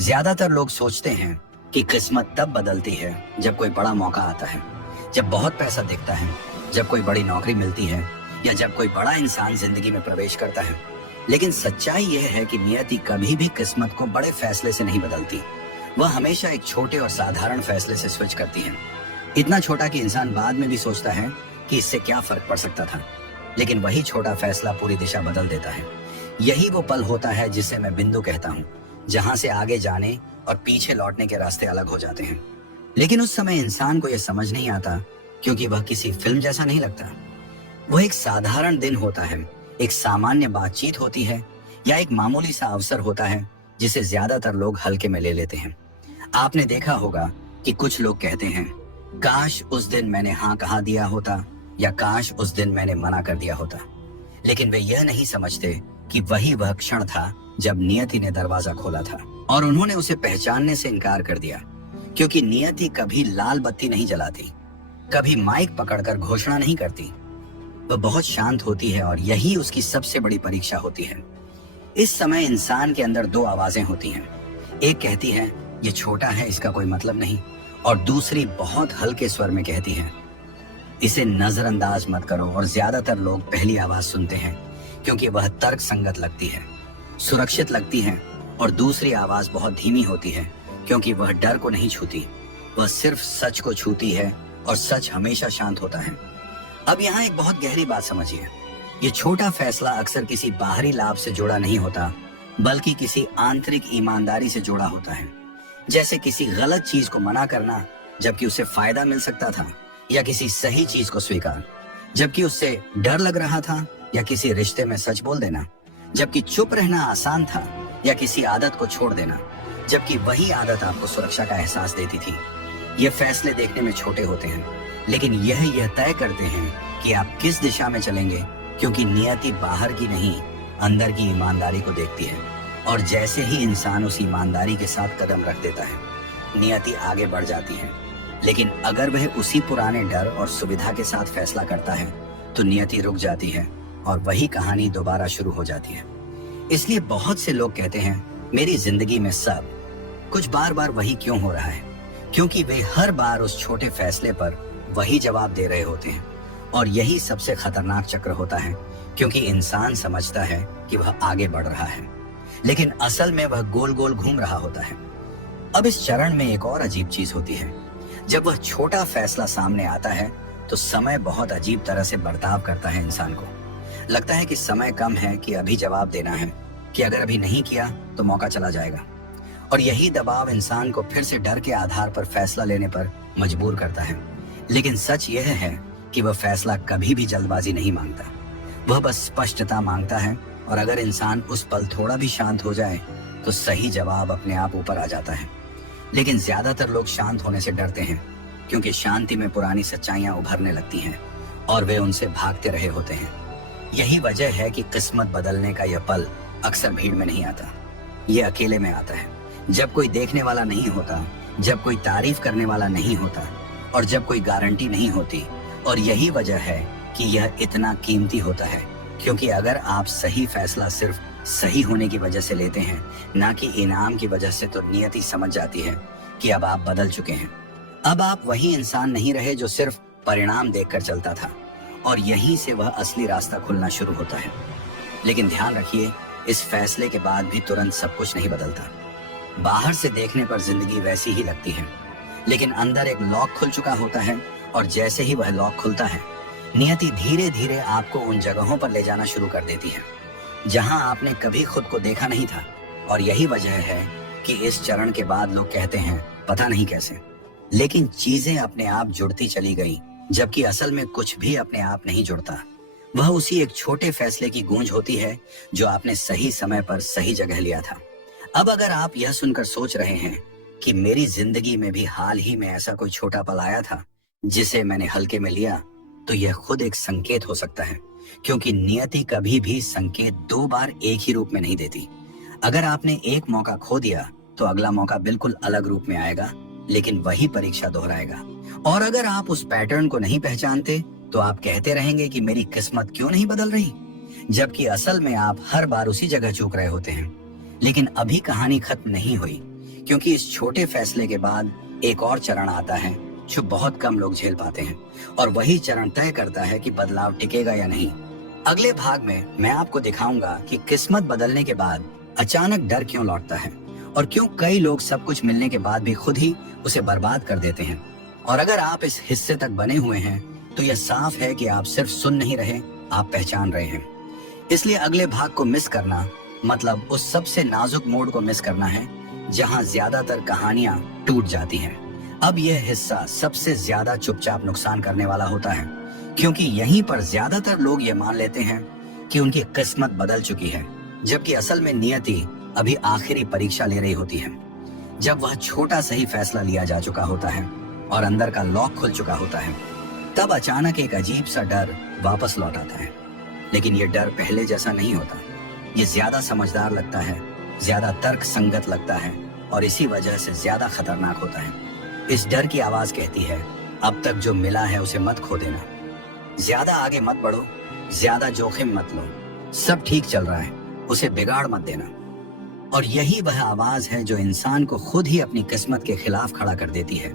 ज्यादातर लोग सोचते हैं कि किस्मत तब बदलती है जब कोई बड़ा मौका आता है, जब बहुत पैसा दिखता है, जब कोई बड़ी नौकरी मिलती है, या जब कोई बड़ा इंसान जिंदगी में प्रवेश करता है। लेकिन सच्चाई यह है कि नियति कभी भी किस्मत को बड़े फैसले से नहीं बदलती। वह हमेशा एक छोटे और साधारण फैसले से स्विच करती है। इतना छोटा कि इंसान बाद में भी सोचता है कि इससे क्या फर्क पड़ सकता था, लेकिन वही छोटा फैसला पूरी दिशा बदल देता है। यही वो पल होता है जिसे मैं बिंदु कहता हूँ, जहाँ से आगे जाने और पीछे लौटने के रास्ते अलग हो जाते हैं। लेकिन उस समय इंसान को यह समझ नहीं आता, क्योंकि वह किसी फिल्म जैसा नहीं लगता। वह एक साधारण दिन होता है, एक सामान्य बातचीत होती है, या एक मामूली सा अवसर होता है जिसे ज्यादातर लोग हल्के में ले लेते हैं। आपने देखा होगा कि कुछ लोग कहते हैं काश उस दिन मैंने हाँ कहा दिया होता, या काश उस दिन मैंने मना कर दिया होता। लेकिन वे यह नहीं समझते कि वही वह क्षण था जब नियति ने दरवाजा खोला था, और उन्होंने उसे पहचानने से इनकार कर दिया। क्योंकि नियति कभी लाल बत्ती नहीं जलाती, कभी माइक पकड़कर घोषणा नहीं करती। वह बहुत शांत होती है, और यही उसकी सबसे बड़ी परीक्षा होती है। इस समय इंसान के अंदर दो आवाजें होती हैं। एक कहती है ये छोटा है, इसका कोई मतलब नहीं, और दूसरी बहुत हल्के स्वर में कहती है इसे नजरअंदाज मत करो। और ज्यादातर लोग पहली आवाज सुनते हैं क्योंकि वह तर्क संगत लगती है, सुरक्षित लगती है, और दूसरी आवाज बहुत धीमी होती है क्योंकि वह डर को नहीं छूती, वह सिर्फ सच को छूती है, और सच हमेशा शांत होता है। अब यहाँ एक बहुत गहरी बात समझिए। ये छोटा फैसला अक्सर किसी बाहरी लाभ से जुड़ा नहीं होता, बल्कि किसी आंतरिक ईमानदारी से जुड़ा होता है। जैसे किसी गलत चीज को मना करना जबकि उससे फायदा मिल सकता था, या किसी सही चीज को स्वीकार जबकि उससे डर लग रहा था, या किसी रिश्ते में सच बोल देना जबकि चुप रहना आसान था, या किसी आदत को छोड़ देना जबकि वही आदत आपको सुरक्षा का एहसास देती थी। ये फैसले देखने में छोटे होते हैं, लेकिन यह तय करते हैं कि आप किस दिशा में चलेंगे, क्योंकि नियति बाहर की नहीं, अंदर की ईमानदारी को देखती है। और जैसे ही इंसान उस ईमानदारी के साथ कदम रख देता है, नियति आगे बढ़ जाती है। लेकिन अगर वह उसी पुराने डर और सुविधा के साथ फैसला करता है तो नियति रुक जाती है, और वही कहानी दोबारा शुरू हो जाती है। इसलिए बहुत से लोग कहते हैं मेरी जिंदगी में सब कुछ बार बार वही क्यों हो रहा है, क्योंकि वे हर बार उस छोटे फैसले पर वही जवाब दे रहे होते हैं। और यही सबसे खतरनाक चक्र होता है, क्योंकि इंसान समझता है कि वह आगे बढ़ रहा है, लेकिन असल में वह गोल गोल घूम रहा होता है। अब इस चरण में एक और अजीब चीज होती है। जब वह छोटा फैसला सामने आता है तो समय बहुत अजीब तरह से बर्ताव करता है इंसान को। लगता है कि समय कम है, कि अभी जवाब देना है, कि अगर अभी नहीं किया तो मौका चला जाएगा। और यही दबाव इंसान को फिर से डर के आधार पर फैसला लेने पर मजबूर करता है। लेकिन सच यह है कि वह फैसला कभी भी जल्दबाजी नहीं मांगता, वह बस स्पष्टता मांगता है। और अगर इंसान उस पल थोड़ा भी शांत हो जाए तो सही जवाब अपने आप ऊपर आ जाता है। लेकिन ज्यादातर लोग शांत होने से डरते हैं, क्योंकि शांति में पुरानी सच्चाइयां उभरने लगती हैं और वे उनसे भागते रहे होते हैं। यही वजह है कि किस्मत बदलने का यह पल अक्सर भीड़ में नहीं आता, ये अकेले में आता है, जब कोई देखने वाला नहीं होता, जब कोई तारीफ करने वाला नहीं होता और जब कोई गारंटी नहीं होती। और यही वजह है कि यह इतना कीमती होता है, क्योंकि अगर आप सही फैसला सिर्फ सही होने की वजह से लेते हैं, ना कि इनाम की वजह से, तो नियति समझ जाती है कि अब आप बदल चुके हैं। अब आप वही इंसान नहीं रहे जो सिर्फ परिणाम देखकर चलता था, और यहीं से वह असली रास्ता खुलना शुरू होता है। लेकिन ध्यान रखिए, इस फैसले के बाद भी तुरंत सब कुछ नहीं बदलता। बाहर से देखने पर जिंदगी वैसी ही लगती है, लेकिन अंदर एक लॉक खुल चुका होता है, और जैसे ही वह लॉक खुलता है, नियति धीरे धीरे आपको उन जगहों पर ले जाना शुरू कर देती है जहां आपने कभी खुद को देखा नहीं था। और यही वजह है कि इस चरण के बाद लोग कहते हैं पता नहीं कैसे, लेकिन चीजें अपने आप जुड़ती चली गई, जबकि असल में कुछ भी अपने आप नहीं जुड़ता। वह उसी एक छोटे फैसले की गूंज होती है जो आपने सही समय पर सही जगह लिया था। अब अगर आप यह सुनकर सोच रहे हैं कि मेरी जिंदगी में भी हाल ही में ऐसा कोई छोटा पल आया था जिसे मैंने हल्के में लिया, तो यह खुद एक संकेत हो सकता है, क्योंकि नियति कभी भी संकेत दो बार एक ही रूप में नहीं देती। अगर आपने एक मौका खो दिया तो अगला मौका बिल्कुल अलग रूप में आएगा, लेकिन वही परीक्षा दोहराएगा। और अगर आप उस पैटर्न को नहीं पहचानते तो आप कहते रहेंगे कि मेरी किस्मत क्यों नहीं बदल रही, जबकि असल में आप हर बार उसी जगह चूक रहे होते हैं। लेकिन अभी कहानी खत्म नहीं हुई, क्योंकि इस छोटे फैसले के बाद एक और चरण आता है जो बहुत कम लोग झेल पाते हैं, और वही चरण तय करता है कि बदलाव टिकेगा या नहीं। अगले भाग में मैं आपको दिखाऊंगा कि किस्मत बदलने के बाद अचानक डर क्यों लौटता है, और क्यों कई लोग सब कुछ मिलने के बाद भी खुद ही उसे बर्बाद कर देते हैं। और अगर आप इस हिस्से तक बने हुए हैं तो यह साफ है कि आप सिर्फ सुन नहीं रहे, आप पहचान रहे हैं। इसलिए अगले भाग को मिस करना मतलब उस सबसे नाजुक मोड़ को मिस करना है जहां ज्यादातर कहानियां टूट जाती हैं। अब यह हिस्सा सबसे ज्यादा चुपचाप नुकसान करने वाला होता है, क्योंकि यहीं पर ज्यादातर लोग ये मान लेते हैं कि उनकी किस्मत बदल चुकी है, जबकि असल में नियति अभी आखिरी परीक्षा ले रही होती है। जब वह छोटा सही फैसला लिया जा चुका होता है और अंदर का लॉक खुल चुका होता है, तब अचानक एक अजीब सा डर वापस लौट आता है। लेकिन यह डर पहले जैसा नहीं होता, ये ज्यादा समझदार लगता है, ज्यादा तर्क संगत लगता है, और इसी वजह से ज्यादा खतरनाक होता है। इस डर की आवाज कहती है, अब तक जो मिला है उसे मत खो देना, ज्यादा आगे मत बढ़ो, ज्यादा जोखिम मत लो, सब ठीक चल रहा है, उसे बिगाड़ मत देना। और यही वह आवाज है जो इंसान को खुद ही अपनी किस्मत के खिलाफ खड़ा कर देती है,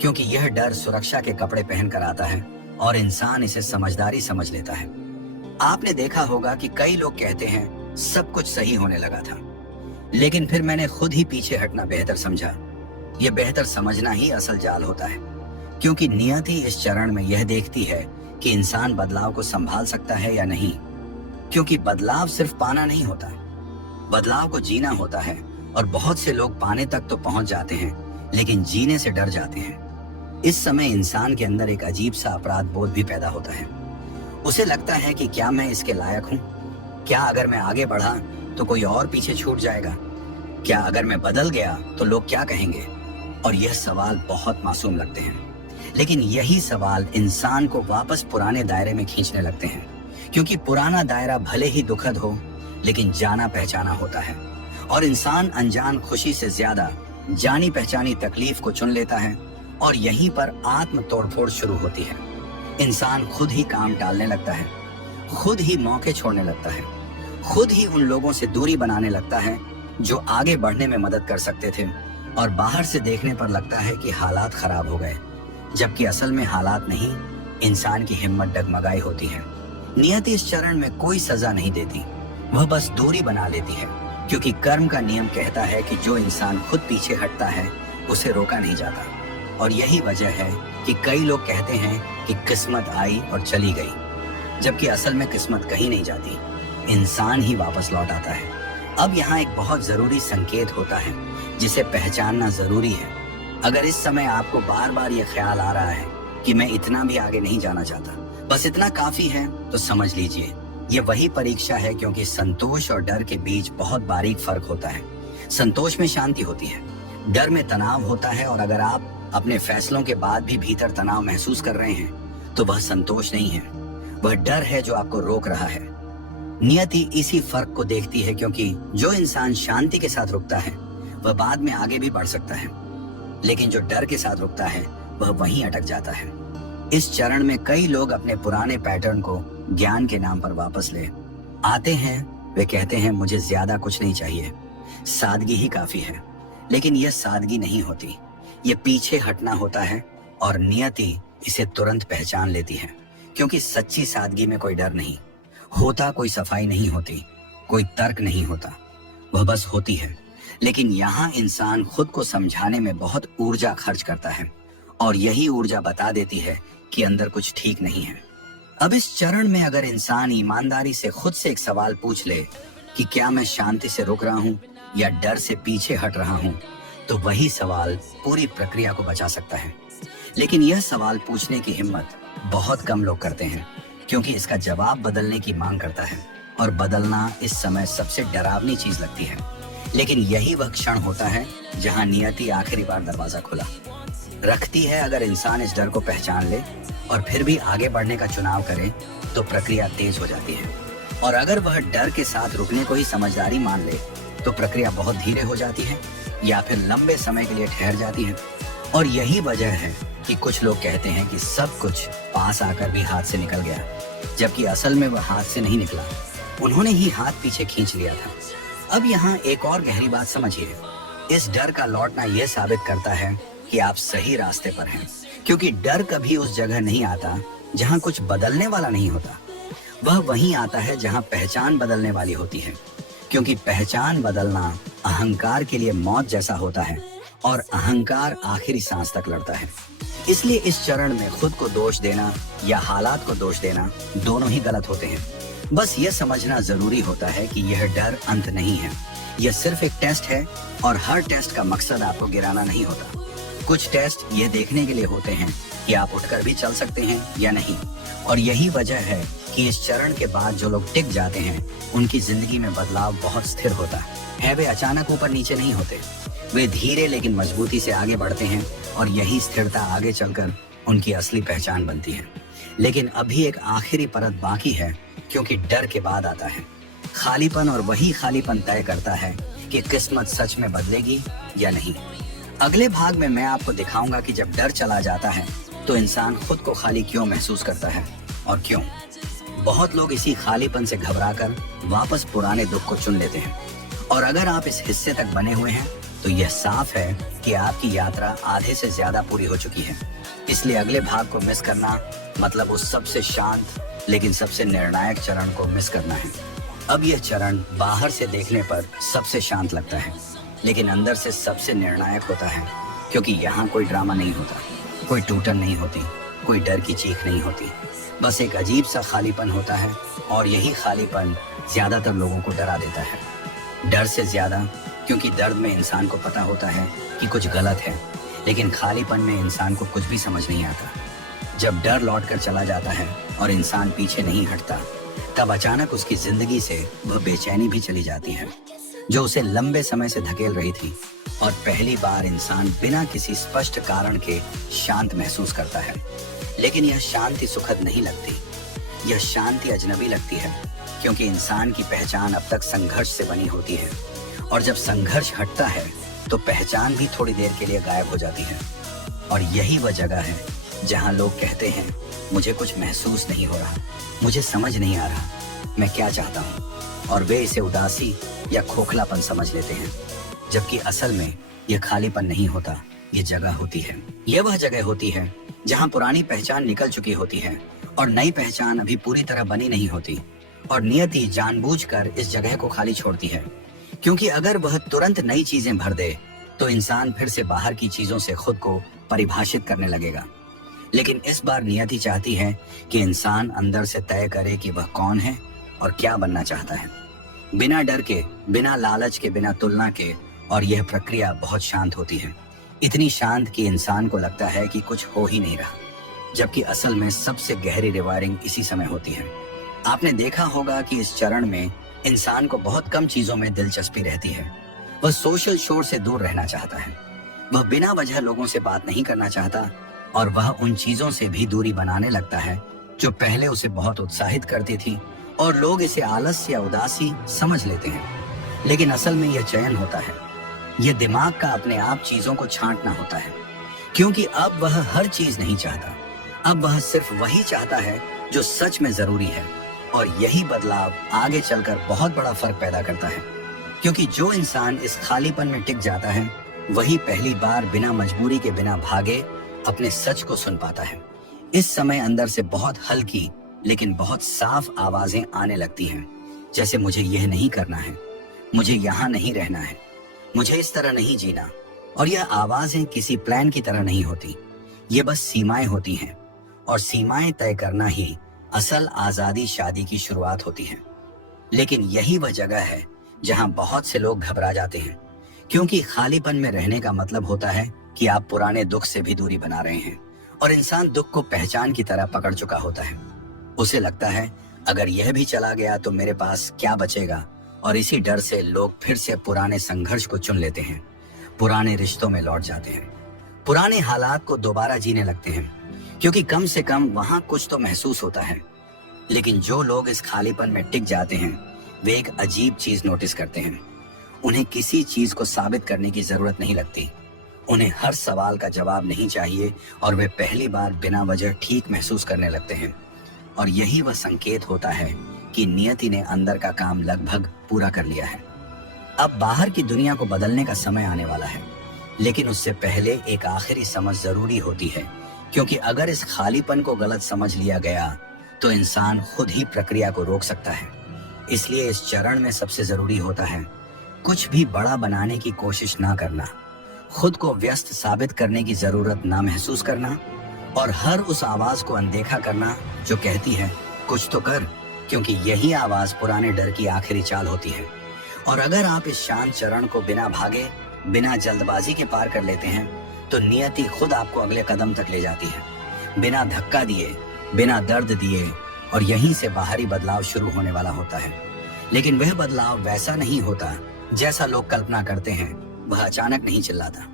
क्योंकि यह डर सुरक्षा के कपड़े पहन कर आता है और इंसान इसे समझदारी समझ लेता है। आपने देखा होगा कि कई लोग कहते हैं सब कुछ सही होने लगा था, लेकिन फिर मैंने खुद ही पीछे हटना बेहतर समझा। यह बेहतर समझना ही असल जाल होता है, क्योंकि नियति इस चरण में यह देखती है कि इंसान बदलाव को संभाल सकता है या नहीं। क्योंकि बदलाव सिर्फ पाना नहीं होता, बदलाव को जीना होता है। और बहुत से लोग पाने तक तो पहुंच जाते हैं, लेकिन जीने से डर जाते हैं। इस समय इंसान के अंदर एक अजीब सा अपराध बोध भी पैदा होता है। उसे लगता है कि क्या मैं इसके लायक हूँ? क्या अगर मैं आगे बढ़ा तो कोई और पीछे छूट जाएगा? क्या अगर मैं बदल गया तो लोग क्या कहेंगे? और यह सवाल बहुत मासूम लगते हैं, लेकिन यही सवाल इंसान को वापस पुराने दायरे में खींचने लगते हैं, क्योंकि पुराना दायरा भले ही दुखद हो, लेकिन जाना पहचाना होता है। और इंसान अनजान खुशी से ज्यादा जानी पहचानी तकलीफ को चुन लेता है, और यहीं पर आत्म तोड़फोड़ शुरू होती है। इंसान खुद ही काम टालने लगता है, खुद ही मौके छोड़ने लगता है, खुद ही उन लोगों से दूरी बनाने लगता है जो आगे बढ़ने में मदद कर सकते थे। और बाहर से देखने पर लगता है कि हालात खराब हो गए, जबकि असल में हालात नहीं, इंसान की हिम्मत डगमगाई होती है। नियति इस चरण में कोई सजा नहीं देती, वह बस दूरी बना लेती है, क्योंकि कर्म का नियम कहता है कि जो इंसान खुद पीछे हटता है उसे रोका नहीं जाता। और यही वजह है कि कई लोग कहते हैं कि किस्मत आई और चली गई, जबकि असल में किस्मत कहीं नहीं जाती, इंसान ही वापस लौट आता है। अब यहाँ एक बहुत जरूरी संकेत होता है जिसे पहचानना जरूरी है। अगर इस समय आपको बार बार ये ख्याल आ रहा है कि मैं इतना भी आगे नहीं जाना चाहता, बस इतना काफी है, तो समझ लीजिए ये वही परीक्षा है, क्योंकि संतोष और डर के बीच बहुत बारीक फर्क होता है। संतोष में शांति होती है, डर में तनाव होता है, और अगर आप अपने फैसलों के बाद भी भीतर तनाव महसूस कर रहे हैं तो वह संतोष नहीं है, वह डर है जो आपको रोक रहा है। नियति इसी फर्क को देखती है, क्योंकि जो इंसान शांति के साथ रुकता है वह बाद में आगे भी बढ़ सकता है, लेकिन जो डर के साथ रुकता है वह वहीं अटक जाता है। इस चरण में कई लोग अपने पुराने पैटर्न को ज्ञान के नाम पर वापस ले आते हैं। वे कहते हैं मुझे ज्यादा कुछ नहीं चाहिए, सादगी ही काफी है। लेकिन यह सादगी नहीं होती, ये पीछे हटना होता है, और नियति इसे तुरंत पहचान लेती है, क्योंकि सच्ची सादगी में कोई डर नहीं होता, कोई सफाई नहीं होती, कोई तर्क नहीं होता, वह बस होती है। लेकिन यहाँ इंसान खुद को समझाने में बहुत ऊर्जा खर्च करता है, और यही ऊर्जा बता देती है कि अंदर कुछ ठीक नहीं है। अब इस चरण में अगर इंसान ईमानदारी से खुद से एक सवाल पूछ ले कि क्या मैं शांति से रुक रहा हूँ या डर से पीछे हट रहा हूँ, तो वही सवाल पूरी प्रक्रिया को बचा सकता है। लेकिन यह सवाल पूछने की हिम्मत बहुत कम लोग करते हैं, क्योंकि इसका जवाब बदलने की मांग करता है, और बदलना इस समय सबसे डरावनी चीज लगती है। लेकिन यही वह क्षण होता है जहां नियति आखिरी बार दरवाजा खुला रखती है। अगर इंसान इस डर को पहचान ले और फिर भी आगे बढ़ने का चुनाव करे तो प्रक्रिया तेज हो जाती है, और अगर वह डर के साथ रुकने को ही समझदारी मान ले तो प्रक्रिया बहुत धीरे हो जाती है या फिर लंबे समय के लिए ठहर जाती है। और यही वजह है कि कुछ लोग कहते हैं कि सब कुछ पास आकर भी हाथ से निकल गया, जबकि असल में वह हाथ से नहीं निकला, उन्होंने ही हाथ पीछे खींच लिया था। अब यहाँ एक और गहरी बात समझिए, इस डर का लौटना यह साबित करता है कि आप सही रास्ते पर हैं, क्योंकि डर कभी उस जगह नहीं आता जहाँ कुछ बदलने वाला नहीं होता, वह वहीं आता है जहाँ पहचान बदलने वाली होती है। क्योंकि पहचान बदलना अहंकार के लिए मौत जैसा होता है, और अहंकार आखिरी सांस तक लड़ता है। इसलिए इस चरण में खुद को दोष देना या हालात को दोष देना दोनों ही गलत होते हैं। बस यह समझना जरूरी होता है कि यह डर अंत नहीं है, यह सिर्फ एक टेस्ट है, और हर टेस्ट का मकसद आपको गिराना नहीं होता। कुछ टेस्ट ये देखने के लिए होते हैं कि आप उठकर भी चल सकते हैं या नहीं, और यही वजह है कि इस चरण के बाद जो लोग टिक जाते हैं उनकी जिंदगी में बदलाव बहुत स्थिर होता है। वे अचानक ऊपर नीचे नहीं होते, वे धीरे लेकिन मजबूती से आगे बढ़ते हैं, और यही स्थिरता आगे चलकर उनकी असली पहचान बनती है। लेकिन अभी एक आखिरी परत बाकी है, क्योंकि डर के बाद आता है खालीपन, और वही खालीपन तय करता है कि किस्मत सच में बदलेगी या नहीं। अगले भाग में मैं आपको दिखाऊंगा कि जब डर चला जाता है तो इंसान खुद को खाली क्यों महसूस करता है और क्यों। बहुत लोग इसी खालीपन से घबराकर वापस पुराने दुख को चुन लेते हैं, और अगर आप इस हिस्से तक बने हुए हैं तो यह साफ है कि आपकी यात्रा आधे से ज्यादा पूरी हो चुकी है। इसलिए अगले भाग को मिस करना मतलब उस सबसे शांत लेकिन सबसे निर्णायक चरण को मिस करना है। अब यह चरण बाहर से देखने पर सबसे शांत लगता है, लेकिन अंदर से सबसे निर्णायक होता है, क्योंकि यहाँ कोई ड्रामा नहीं होता, कोई टूटन नहीं होती, कोई डर की चीख नहीं होती, बस एक अजीब सा खालीपन होता है। और यही खालीपन ज्यादातर लोगों को डरा देता है, डर से ज्यादा, क्योंकि दर्द में इंसान को पता होता है कि कुछ गलत है, लेकिन खालीपन में इंसान को कुछ भी समझ नहीं आता। जब डर लौट कर चला जाता है और इंसान पीछे नहीं हटता, तब अचानक उसकी जिंदगी से वह बेचैनी भी चली जाती है जो उसे लंबे समय से धकेल रही थी, और पहली बार इंसान बिना किसी स्पष्ट कारण के शांत महसूस करता है। लेकिन यह शांति सुखद नहीं लगती, यह शांति अजनबी लगती है, क्योंकि इंसान की पहचान अब तक संघर्ष से बनी होती है, और जब संघर्ष हटता है तो पहचान भी थोड़ी देर के लिए गायब हो जाती है। और यही वह जगह है जहां लोग कहते हैं मुझे कुछ महसूस नहीं हो रहा, मुझे समझ नहीं आ रहा मैं क्या चाहता हूँ, और वे इसे उदासी या खोखलापन समझ लेते हैं, जबकि असल में यह खालीपन नहीं होता, ये जगह होती है। यह वह जगह होती है जहां पुरानी पहचान निकल चुकी होती है और नई पहचान अभी पूरी तरह बनी नहीं होती, और नियति जानबूझकर इस जगह को खाली छोड़ती है, क्योंकि अगर वह तुरंत नई चीजें भर दे तो इंसान फिर से बाहर की चीजों से खुद को परिभाषित करने लगेगा। लेकिन इस बार नियति चाहती है कि इंसान अंदर से तय करे कि वह कौन है और क्या बनना चाहता है, बिना डर के, बिना लालच के, बिना तुलना के। और यह प्रक्रिया बहुत शांत होती है, इतनी शांत कि इंसान को लगता है कि कुछ हो ही नहीं रहा, जबकि असल में सबसे गहरी रिवायरिंग इसी समय होती है। आपने देखा होगा कि इस चरण में इंसान को बहुत कम चीजों में दिलचस्पी रहती है। वह सोशल शोर से दूर रहना चाहता है, वह बिना वजह लोगों से बात नहीं करना चाहता, और वह उन चीजों से भी दूरी बनाने लगता है जो पहले उसे बहुत उत्साहित करती थी, और लोग इसे आलस या उदासी समझ लेते हैं। लेकिन असल में यह चयन होता है, यह दिमाग का अपने आप चीजों को छांटना होता है, क्योंकि अब वह हर चीज नहीं चाहता, अब वह सिर्फ वही चाहता है जो सच में जरूरी है। और यही बदलाव आगे चलकर बहुत बड़ा फर्क पैदा करता है, क्योंकि जो इंसान इस खालीपन में टिक जाता है वही पहली बार बिना मजबूरी के, बिना भागे, अपने सच को सुन पाता है। इस समय अंदर से बहुत हल्की लेकिन बहुत साफ आवाजें आने लगती हैं, जैसे मुझे यह नहीं करना है, मुझे यहाँ नहीं रहना है, मुझे इस तरह नहीं जीना। और यह आवाजें किसी प्लान की तरह नहीं होती, ये बस सीमाएं होती हैं, और सीमाएं तय करना ही असल आजादी शादी की शुरुआत होती है। लेकिन यही वह जगह है जहां बहुत से लोग घबरा जाते हैं, क्योंकि खालीपन में रहने का मतलब होता है कि आप पुराने दुख से भी दूरी बना रहे हैं। और इंसान दुख को पहचान की तरह पकड़ चुका होता है। उसे लगता है अगर यह भी चला गया तो मेरे पास क्या बचेगा, और इसी डर से लोग फिर से पुराने संघर्ष को चुन लेते हैं, पुराने रिश्तों में लौट जाते हैं, पुराने हालात को दोबारा जीने लगते हैं, क्योंकि कम से कम वहां कुछ तो महसूस होता है। लेकिन जो लोग इस खालीपन में टिक जाते हैं वे एक अजीब चीज नोटिस करते हैं। उन्हें किसी चीज को साबित करने की जरूरत नहीं लगती, उन्हें हर सवाल का जवाब नहीं चाहिए, और वे पहली बार बिना वजह ठीक महसूस करने लगते हैं। और यही वह संकेत होता है कि नियति ने अंदर का काम लगभग पूरा कर लिया है। अब बाहर की दुनिया को बदलने का समय आने वाला है, लेकिन उससे पहले एक आखिरी समझ जरूरी होती है, क्योंकि अगर इस खालीपन को गलत समझ लिया गया तो इंसान खुद ही प्रक्रिया को रोक सकता है। इसलिए इस चरण में सबसे जरूरी होता है कुछ भी बड़ा बनाने की कोशिश ना करना, खुद को व्यस्त साबित करने की जरूरत ना महसूस करना, और हर उस आवाज को अनदेखा करना जो कहती है कुछ तो कर, क्योंकि यही आवाज पुराने डर की आखिरी चाल होती है। और अगर आप इस शांत चरण को बिना भागे, बिना जल्दबाजी के पार कर लेते हैं तो नियति खुद आपको अगले कदम तक ले जाती है, बिना धक्का दिए, बिना दर्द दिए, और यहीं से बाहरी बदलाव शुरू होने वाला होता है। लेकिन वह बदलाव वैसा नहीं होता जैसा लोग कल्पना करते हैं। वह अचानक नहीं चिल्लाता,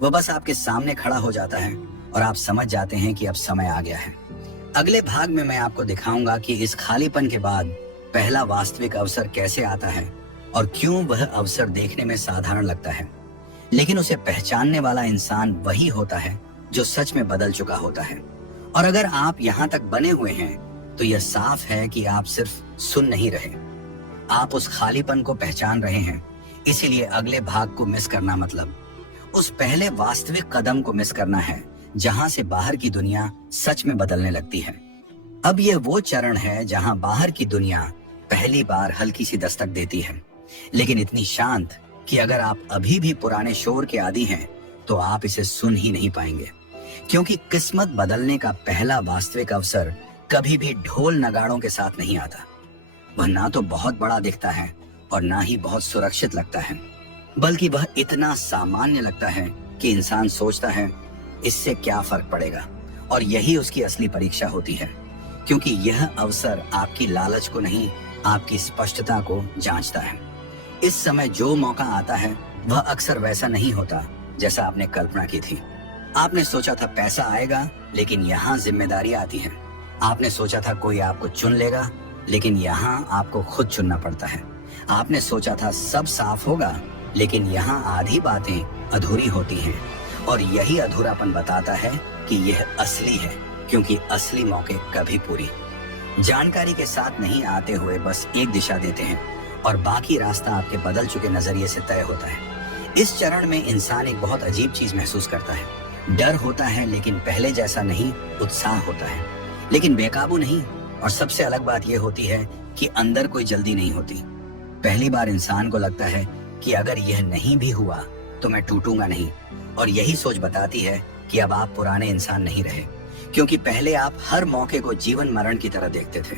वह बस आपके सामने खड़ा हो जाता है और आप समझ जाते हैं कि अब समय आ गया है। अगले भाग में मैं आपको दिखाऊंगा कि इस खालीपन के बाद पहला वास्तविक अवसर कैसे आता है और क्यों वह अवसर देखने में साधारण लगता है, लेकिन उसे पहचानने वाला इंसान वही होता है जो सच में बदल चुका होता है। और अगर आप यहाँ तक बने हुए हैं तो यह साफ है कि आप सिर्फ सुन नहीं रहे, आप उस खालीपन को पहचान रहे हैं। इसीलिए अगले भाग को मिस करना मतलब उस पहले वास्तविक कदम को मिस करना है जहां से बाहर की दुनिया सच में बदलने लगती है। अब यह वो चरण है जहां बाहर की दुनिया पहली बार हल्की सी दस्तक देती है, लेकिन इतनी शांत कि अगर आप अभी भी पुराने शोर के आदी हैं तो आप इसे सुन ही नहीं पाएंगे, क्योंकि किस्मत बदलने का पहला वास्तविक अवसर कभी भी ढोल नगाड़ों के साथ नहीं आता। वह ना तो बहुत बड़ा दिखता है और ना ही बहुत सुरक्षित लगता है, बल्कि वह इतना सामान्य लगता है कि इंसान सोचता है इससे क्या फर्क पड़ेगा। और यही उसकी असली परीक्षा होती है, क्योंकि यह अवसर आपकी लालच को नहीं, आपकी स्पष्टता को जांचता है। इस समय जो मौका आता है वह अक्सर वैसा नहीं होता जैसा आपने कल्पना की थी। आपने सोचा था पैसा आएगा, लेकिन यहाँ जिम्मेदारी आती है। आपने सोचा था कोई आपको चुन लेगा, लेकिन यहाँ आपको खुद चुनना पड़ता है। आपने सोचा था सब साफ होगा, लेकिन यहाँ आधी बातें अधूरी होती हैं, और यही अधूरापन बताता है कि यह असली है, क्योंकि असली मौके कभी पूरी जानकारी के साथ नहीं आते हुए बस एक दिशा देते हैं, और बाकी रास्ता आपके बदल चुके नजरिए से तय होता है। इस चरण में इंसान एक बहुत अजीब चीज महसूस करता है। डर होता है, लेकिन पहले जैसा नहीं। उत्साह होता है, लेकिन बेकाबू नहीं। और सबसे अलग बात यह होती है कि अंदर कोई जल्दी नहीं होती। पहली बार इंसान को लगता है कि अगर यह नहीं भी हुआ तो मैं टूटूंगा नहीं, और यही सोच बताती है कि अब आप पुराने इंसान नहीं रहे, क्योंकि पहले आप हर मौके को जीवन मरण की तरह देखते थे।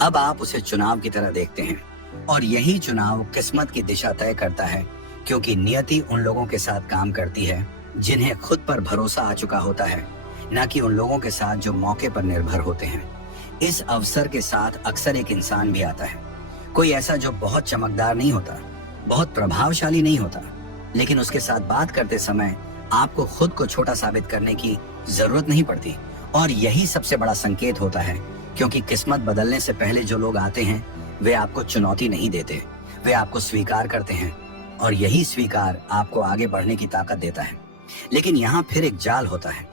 अब आप उसे चुनाव की तरह देखते हैं, और यही चुनाव किस्मत की दिशा तय करता है, क्योंकि नियति उन लोगों के साथ काम करती है जिन्हें खुद पर भरोसा आ चुका होता है, न कि उन लोगों के साथ जो मौके पर निर्भर होते हैं। इस अवसर के साथ अक्सर एक इंसान भी आता है, कोई ऐसा जो बहुत चमकदार नहीं होता, बहुत प्रभावशाली नहीं होता, लेकिन उसके साथ बात करते समय आपको खुद को छोटा साबित करने की जरूरत नहीं पड़ती। और यही सबसे बड़ा संकेत होता है, क्योंकि किस्मत बदलने से पहले जो लोग आते हैं वे आपको चुनौती नहीं देते, वे आपको स्वीकार करते हैं, और यही स्वीकार आपको आगे बढ़ने की ताकत देता है। लेकिन यहाँ फिर एक जाल होता है।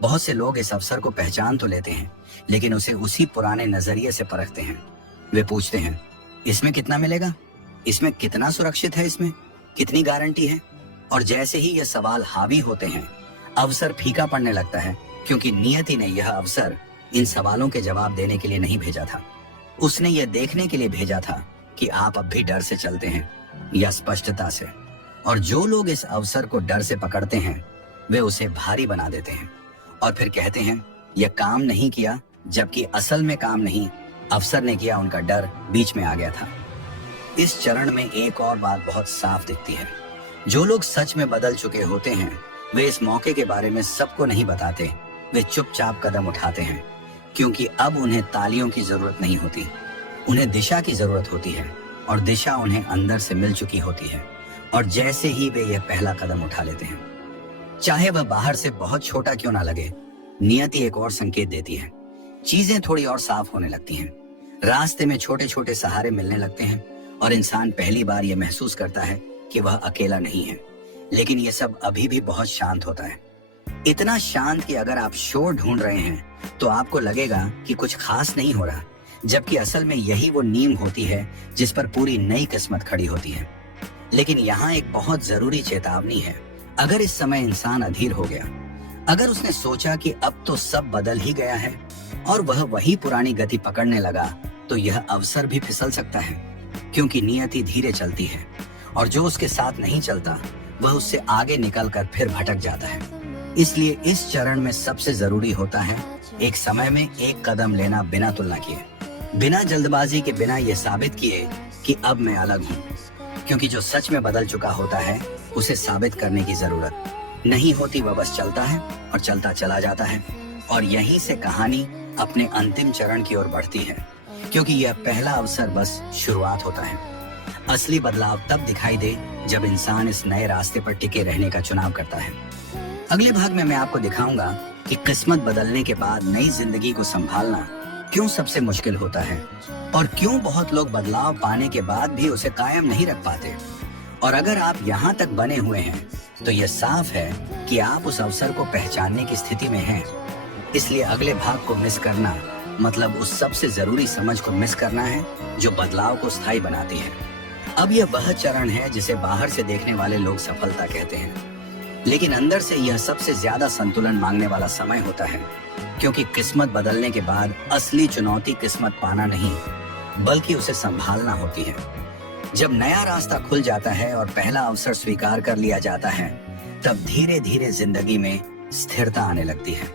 बहुत से लोग इस अवसर को पहचान तो लेते हैं, लेकिन उसे उसी पुराने नजरिए से परखते हैं। वे पूछते हैं, इसमें कितना मिलेगा, इसमें कितना सुरक्षित है, इसमें कितनी गारंटी है। और जैसे ही ये सवाल हावी होते हैं, अवसर फीका पड़ने लगता है, क्योंकि नियति ने यह अवसर इन सवालों के जवाब देने के लिए नहीं भेजा था। उसने यह देखने के लिए भेजा था कि आप अब भी डर से चलते हैं या स्पष्टता से। और जो लोग इस अवसर को डर से पकड़ते हैं वे उसे भारी बना देते हैं और फिर कहते हैं यह काम नहीं किया, जबकि असल में काम नहीं, अवसर ने किया, उनका डर बीच में आ गया था। इस चरण में एक और बात बहुत साफ दिखती है। जो लोग सच में बदल चुके होते हैं वे इस मौके के बारे में सबको नहीं बताते, वे चुपचाप कदम उठाते हैं, क्योंकि अब उन्हें तालियों की जरूरत नहीं होती, उन्हें दिशा की जरूरत होती है, और दिशा उन्हें अंदर से मिल चुकी होती है। और जैसे ही वे यह पहला कदम उठा लेते हैं, चाहे वह बाहर से बहुत छोटा क्यों ना लगे, नियति एक और संकेत देती है। चीजें थोड़ी और साफ होने लगती हैं, रास्ते में छोटे छोटे सहारे मिलने लगते हैं, और इंसान पहली बार यह महसूस करता है कि वह अकेला नहीं है। लेकिन यह सब अभी भी बहुत शांत होता है, इतना शांत कि अगर आप शोर ढूंढ रहे हैं तो आपको लगेगा कि कुछ खास नहीं हो रहा, जबकि असल में यही वो नींव होती है जिस पर पूरी नई किस्मत खड़ी होती है। लेकिन यहाँ एक बहुत जरूरी चेतावनी है। अगर इस समय इंसान अधीर हो गया, अगर उसने सोचा कि अब तो सब बदल ही गया है और वह वही पुरानी गति पकड़ने लगा, तो यह अवसर भी फिसल सकता है, क्योंकि नियति धीरे चलती है और जो उसके साथ नहीं चलता वह उससे आगे निकलकर फिर भटक जाता है। इसलिए इस चरण में सबसे जरूरी होता है एक समय में एक कदम लेना, बिना तुलना किए, बिना जल्दबाजी के, बिना ये साबित किए कि अब मैं अलग हूँ। क्योंकि जो सच में बदल चुका होता है उसे साबित करने की जरूरत नहीं होती, वह बस चलता है और चलता चला जाता है। और यहीं से कहानी अपने अंतिम चरण की ओर बढ़ती है, क्योंकि यह पहला अवसर बस शुरुआत होता है। असली बदलाव तब दिखाई दे जब इंसान इस नए रास्ते पर टिके रहने का चुनाव करता है। अगले भाग में मैं आपको दिखाऊंगा कि किस्मत बदलने के बाद नई जिंदगी को संभालना क्यों सबसे मुश्किल होता है, और क्यों बहुत लोग बदलाव पाने के बाद भी उसे कायम नहीं रख पाते। और अगर आप यहाँ तक बने हुए हैं तो यह साफ है कि आप उस अवसर को पहचानने की स्थिति में हैं। इसलिए अगले भाग को मिस करना मतलब उस सबसे जरूरी समझ को मिस करना है जो बदलाव को स्थायी बनाती है। अब यह वह चरण है जिसे बाहर से देखने वाले लोग सफलता कहते हैं, लेकिन अंदर से यह सबसे ज्यादा संतुलन मांगने वाला समय होता है, क्योंकि किस्मत बदलने के बाद असली चुनौती किस्मत पाना नहीं, बल्कि उसे संभालना होती है। जब नया रास्ता खुल जाता है और पहला अवसर स्वीकार कर लिया जाता है, तब धीरे धीरे जिंदगी में स्थिरता आने लगती है।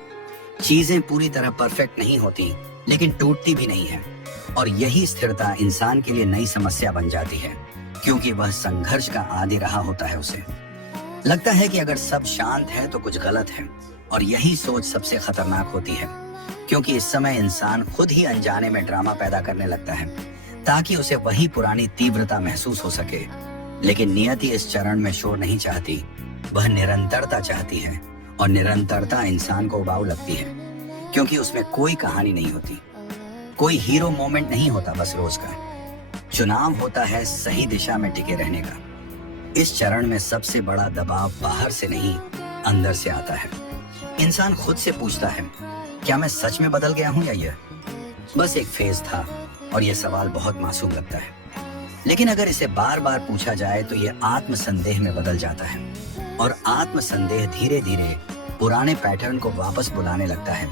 चीजें पूरी तरह परफेक्ट नहीं होती, लेकिन टूटती भी नहीं है, और यही स्थिरता इंसान के लिए नई समस्या बन जाती है, क्योंकि वह संघर्ष का आदी रहा होता है। उसे लगता है कि अगर सब शांत है तो कुछ गलत है, और यही सोच सबसे खतरनाक होती है, क्योंकि इस समय इंसान खुद ही अनजाने में ड्रामा पैदा करने लगता है ताकि उसे वही पुरानी तीव्रता महसूस हो सके। लेकिन नियति इस चरण में शोर नहीं चाहती, वह निरंतरता चाहती है, और निरंतरता इंसान को उबाऊ लगती है, क्योंकि उसमें कोई कहानी नहीं होती, कोई हीरो मोमेंट नहीं होता, बस रोज का चुनाव होता है सही दिशा में टिके रहने का। इस चरण में सबसे बड़ा दबाव बाहर से नहीं, अंदर से आता है। इंसान खुद से पूछता है, क्या मैं सच में बदल गया हूं या यह बस एक फेज था। और यह सवाल बहुत मासूम लगता है, लेकिन अगर इसे बार बार पूछा जाए तो यह आत्मसंदेह में बदल जाता है, और आत्मसंदेह धीरे धीरे पुराने पैटर्न को वापस बुलाने लगता है,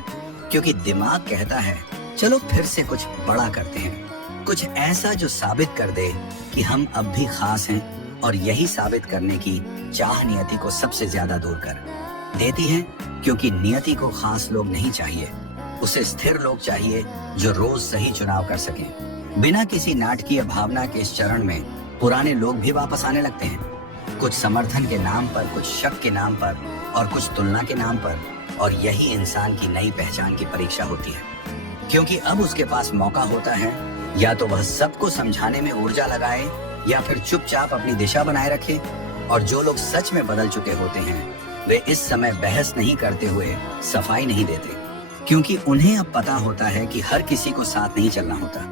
क्योंकि दिमाग कहता है चलो फिर से कुछ बड़ा करते हैं, कुछ ऐसा जो साबित कर दे कि हम अब भी खास हैं। और यही साबित करने की चाह नियति को सबसे ज्यादा दूर कर देती है क्योंकि नियति को खास लोग नहीं चाहिए, उसे स्थिर लोग चाहिए जो रोज सही चुनाव कर सकें। बिना किसी नाटकीय भावना के इस चरण में पुराने लोग भी वापस आने लगते हैं, कुछ समर्थन के नाम पर, कुछ शक के नाम पर और कुछ तुलना के नाम पर। और यही इंसान की नई पहचान की परीक्षा होती है, क्योंकि अब उसके पास मौका होता है या तो वह सबको समझाने में ऊर्जा लगाए या फिर चुपचाप अपनी दिशा बनाए रखे। और जो लोग सच में बदल चुके होते हैं वे इस समय बहस नहीं करते हुए सफाई नहीं देते, क्योंकि उन्हें अब पता होता है कि हर किसी को साथ नहीं चलना होता।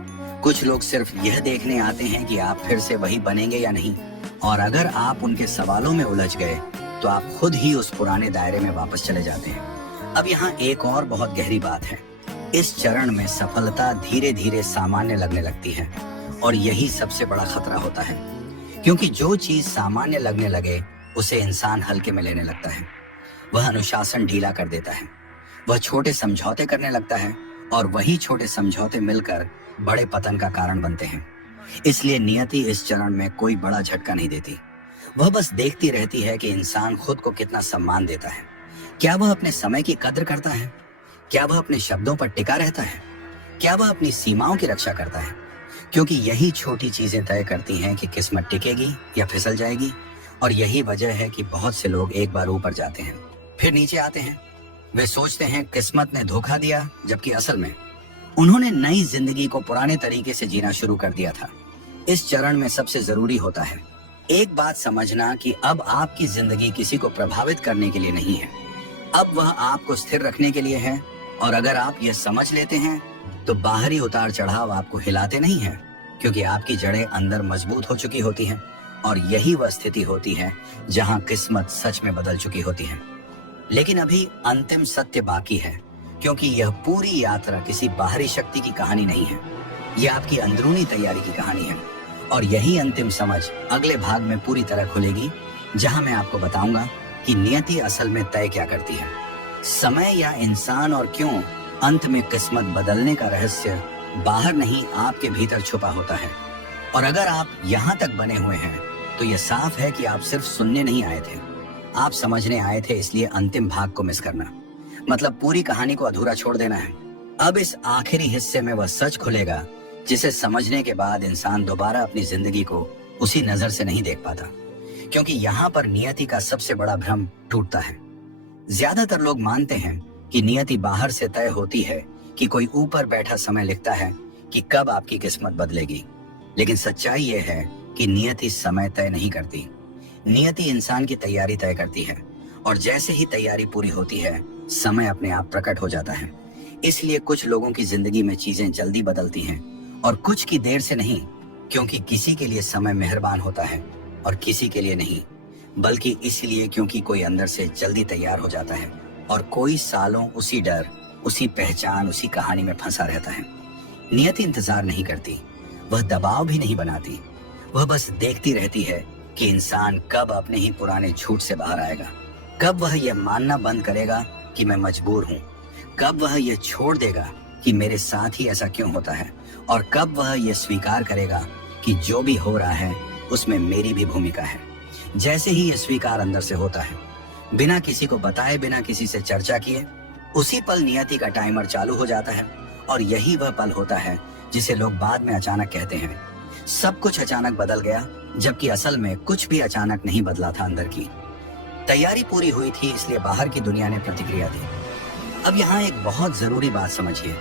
कुछ लोग सिर्फ यह देखने आते हैं कि आप फिर से वही बनेंगे या नहीं, और अगर आप उनके सवालों में उलझ गए तो आप खुद ही उस पुराने दायरे में वापस चले जाते हैं। अब यहाँ एक और बहुत गहरी बात है, इस चरण में सफलता धीरे धीरे सामान्य लगने लगती है, और यही सबसे बड़ा खतरा होता है, क्योंकि जो चीज सामान्य लगने लगे उसे इंसान हल्के में लेने लगता है। वह अनुशासन ढीला कर देता है, वह छोटे समझौते करने लगता है, और वही छोटे समझौते मिलकर बड़े पतन का कारण बनते हैं। इसलिए नियति इस चरण में कोई बड़ा झटका नहीं देती, वह बस देखती रहती है कि इंसान खुद को कितना सम्मान देता है। क्या वह अपने समय की कद्र करता है? क्या वह अपने शब्दों पर टिका रहता है? क्या वह अपनी सीमाओं की रक्षा करता है? क्योंकि यही छोटी चीजें तय करती हैं कि किस्मत टिकेगी या फिसल जाएगी। और यही वजह है कि बहुत से लोग एक बार ऊपर जाते हैं फिर नीचे आते हैं। वे सोचते हैं किस्मत ने धोखा दिया, जबकि असल में उन्होंने नई जिंदगी को पुराने तरीके से जीना शुरू कर दिया था। इस चरण में सबसे जरूरी होता है एक बात समझना कि अब आपकी जिंदगी किसी को प्रभावित करने के लिए नहीं है, अब वह आपको स्थिर रखने के लिए है। और अगर आप यह समझ लेते हैं तो बाहरी उतार चढ़ाव आपको हिलाते नहीं है, क्योंकि आपकी जड़ें अंदर मजबूत हो चुकी होती हैं। और यही वह स्थिति होती है जहां किस्मत सच में बदल चुकी होती है। लेकिन अभी अंतिम सत्य बाकी है, क्योंकि यह पूरी यात्रा किसी बाहरी शक्ति की कहानी नहीं है, यह आपकी अंदरूनी तैयारी की कहानी है। और यही अंतिम समझ अगले भाग में पूरी तरह खुलेगी, जहां मैं आपको बताऊंगा कि नियति असल में तय क्या करती है, समय या इंसान, और क्यों अंत में किस्मत बदलने का रहस्य बाहर नहीं आपके भीतर छुपा होता है। और अगर आप यहाँ तक बने हुए हैं तो यह साफ है कि आप सिर्फ सुनने नहीं आए थे, आप समझने आए थे। इसलिए अंतिम भाग को मिस करना मतलब पूरी कहानी को अधूरा छोड़ देना है। अब इस आखिरी हिस्से में वह सच खुलेगा जिसे समझने के बाद इंसान दोबारा अपनी जिंदगी को उसी नजर से नहीं देख पाता, क्योंकि यहाँ पर नियति का सबसे बड़ा भ्रम टूटता है। ज्यादातर लोग मानते हैं कि नियति बाहर से तय होती है, कि कोई ऊपर बैठा समय लिखता है कि कब आपकी किस्मत बदलेगी। लेकिन सच्चाई यह है कि नियति समय तय नहीं करती, नियति इंसान की तैयारी तय करती है। और जैसे ही तैयारी पूरी होती है समय अपने आप प्रकट हो जाता है। इसलिए कुछ लोगों की जिंदगी में चीजें जल्दी बदलती हैं और कुछ की देर से नहीं, क्योंकि किसी के लिए समय मेहरबान होता है और किसी के लिए नहीं, बल्कि इसलिए क्योंकि कोई अंदर से जल्दी तैयार हो जाता है और कोई सालों उसी डर, उसी पहचान, उसी कहानी में फंसा रहता है। नियति इंतजार नहीं करती, वह दबाव भी नहीं बनाती, वह बस देखती रहती है कि इंसान कब अपने ही पुराने झूठ से बाहर आएगा, कब वह यह मानना बंद करेगा कि मैं मजबूर हूँ, कब वह यह छोड़ देगा कि मेरे साथ ही ऐसा क्यों होता है, और कब वह यह स्वीकार करेगा कि जो भी हो रहा है उसमें मेरी भी भूमिका है। जैसे ही यह स्वीकार अंदर से होता है, बिना किसी को बताए, बिना किसी से चर्चा किए, उसी पल नियति का टाइमर चालू हो जाता है। और यही वह पल होता है जिसे लोग बाद में अचानक कहते हैं सब कुछ अचानक बदल गया, जबकि असल में कुछ भी अचानक नहीं बदला था। अंदर की तैयारी पूरी हुई थी, इसलिए बाहर की दुनिया ने प्रतिक्रिया दी। अब यहाँ एक बहुत जरूरी बात समझिए,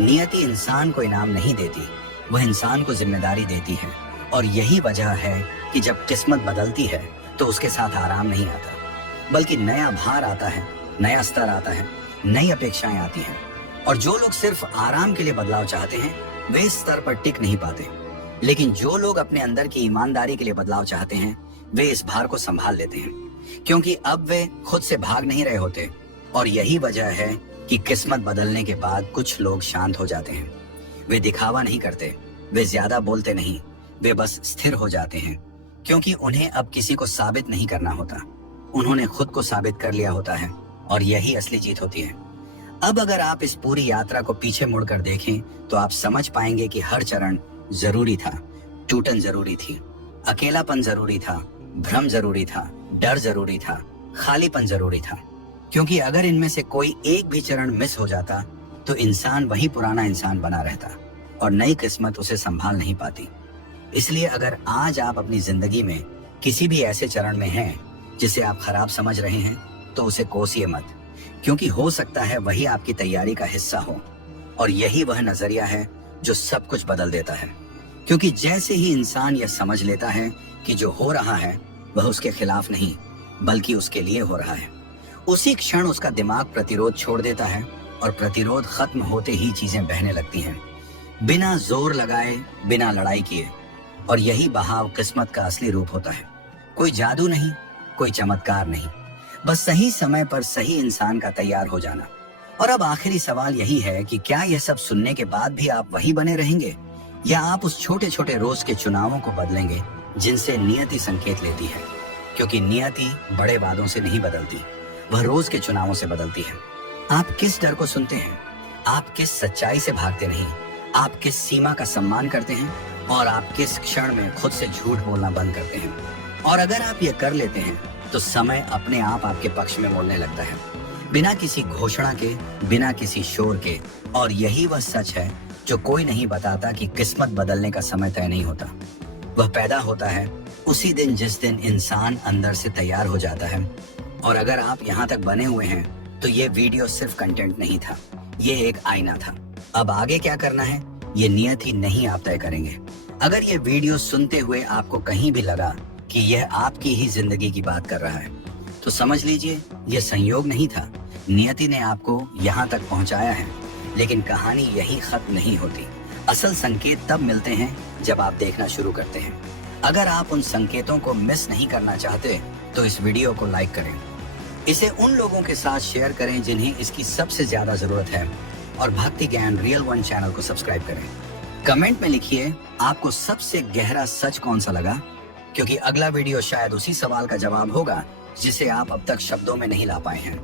नियति इंसान को इनाम नहीं देती, वह इंसान को जिम्मेदारी देती है। और यही वजह है कि जब किस्मत बदलती है तो उसके साथ आराम नहीं आता, बल्कि नया भार आता है, नया स्तर आता है, नई अपेक्षाएं आती हैं। और जो लोग सिर्फ आराम के लिए बदलाव चाहते हैं वे इस स्तर पर टिक नहीं पाते, लेकिन जो लोग अपने अंदर की ईमानदारी के लिए बदलाव चाहते हैं वे इस भार को संभाल लेते हैं, क्योंकि अब वे खुद से भाग नहीं रहे होते। और यही वजह है कि किस्मत बदलने के बाद कुछ लोग शांत हो जाते हैं। वे दिखावा नहीं करते, वे ज्यादा बोलते नहीं, वे बस स्थिर हो जाते हैं, क्योंकि उन्हें अब किसी को साबित नहीं करना होता, उन्होंने खुद को साबित कर लिया होता है। और यही असली जीत होती है। अब अगर आप इस पूरी यात्रा को पीछे मुड़कर देखें तो आप समझ पाएंगे कि हर चरण जरूरी था, टूटन जरूरी थी, अकेलापन जरूरी था, भ्रम जरूरी था, डर जरूरी था, खालीपन जरूरी था। क्योंकि अगर इनमें से कोई एक भी चरण मिस हो जाता तो इंसान वही पुराना इंसान बना रहता और नई किस्मत उसे संभाल नहीं पाती। इसलिए अगर आज आप अपनी जिंदगी में किसी भी ऐसे चरण में हैं जिसे आप खराब समझ रहे हैं तो उसे कोसिए मत, क्योंकि हो सकता है वही आपकी तैयारी का हिस्सा हो और यही वह नजरिया है जो सब कुछ बदल देता है। क्योंकि जैसे ही इंसान यह समझ लेता है कि जो हो रहा है वह उसके खिलाफ नहीं बल्कि उसके लिए हो रहा है, उसी क्षण उसका दिमाग प्रतिरोध छोड़ देता है और प्रतिरोध खत्म होते ही चीजें बहने लगती हैं, बिना जोर लगाए, बिना लड़ाई किए। और यही बहाव किस्मत का असली रूप होता है। कोई जादू नहीं, कोई चमत्कार नहीं, बस सही समय पर सही इंसान का तैयार हो जाना। और अब आखिरी सवाल यही है कि क्या यह सब सुनने के बाद भी आप वही बने रहेंगे, या आप उस छोटे छोटे रोज के चुनावों को बदलेंगे जिनसे नियति संकेत लेती है। क्योंकि नियति बड़े वादों से नहीं बदलती, वह रोज के चुनावों से बदलती है। आप किस डर को सुनते हैं, आप किस सच्चाई से भागते नहीं, आप किस सीमा का सम्मान करते हैं और आप किस क्षण में खुद से झूठ बोलना बंद करते हैं। और अगर आप ये कर लेते हैं तो समय अपने आप आपके पक्ष में बोलने लगता है, बिना किसी घोषणा के, बिना किसी शोर के। और यही वह सच है जो कोई नहीं बताता कि किस्मत बदलने का समय तय नहीं होता, वह पैदा होता है उसी दिन जिस दिन इंसान अंदर से तैयार हो जाता है। और अगर आप यहाँ तक बने हुए हैं तो ये वीडियो सिर्फ कंटेंट नहीं था, ये एक आईना था। अब आगे क्या करना है ये नियत ही नहीं आप तय करेंगे। अगर ये वीडियो सुनते हुए आपको कहीं भी लगा कि यह आपकी ही जिंदगी की बात कर रहा है तो समझ लीजिए यह संयोग नहीं था, नियति ने आपको यहाँ तक पहुँचाया है। लेकिन कहानी यही खत्म नहीं होती। असल संकेत तब मिलते हैं जब आप देखना शुरू करते हैं। अगर आप उन संकेतों को मिस नहीं करना चाहते तो इस वीडियो को लाइक करें, इसे उन लोगों के साथ शेयर करें जिन्हें इसकी सबसे ज्यादा जरूरत है, और भक्ति ज्ञान रियल वन चैनल को सब्सक्राइब करें। कमेंट में लिखिए आपको सबसे गहरा सच कौन सा लगा, क्योंकि अगला वीडियो शायद उसी सवाल का जवाब होगा जिसे आप अब तक शब्दों में नहीं ला पाए हैं।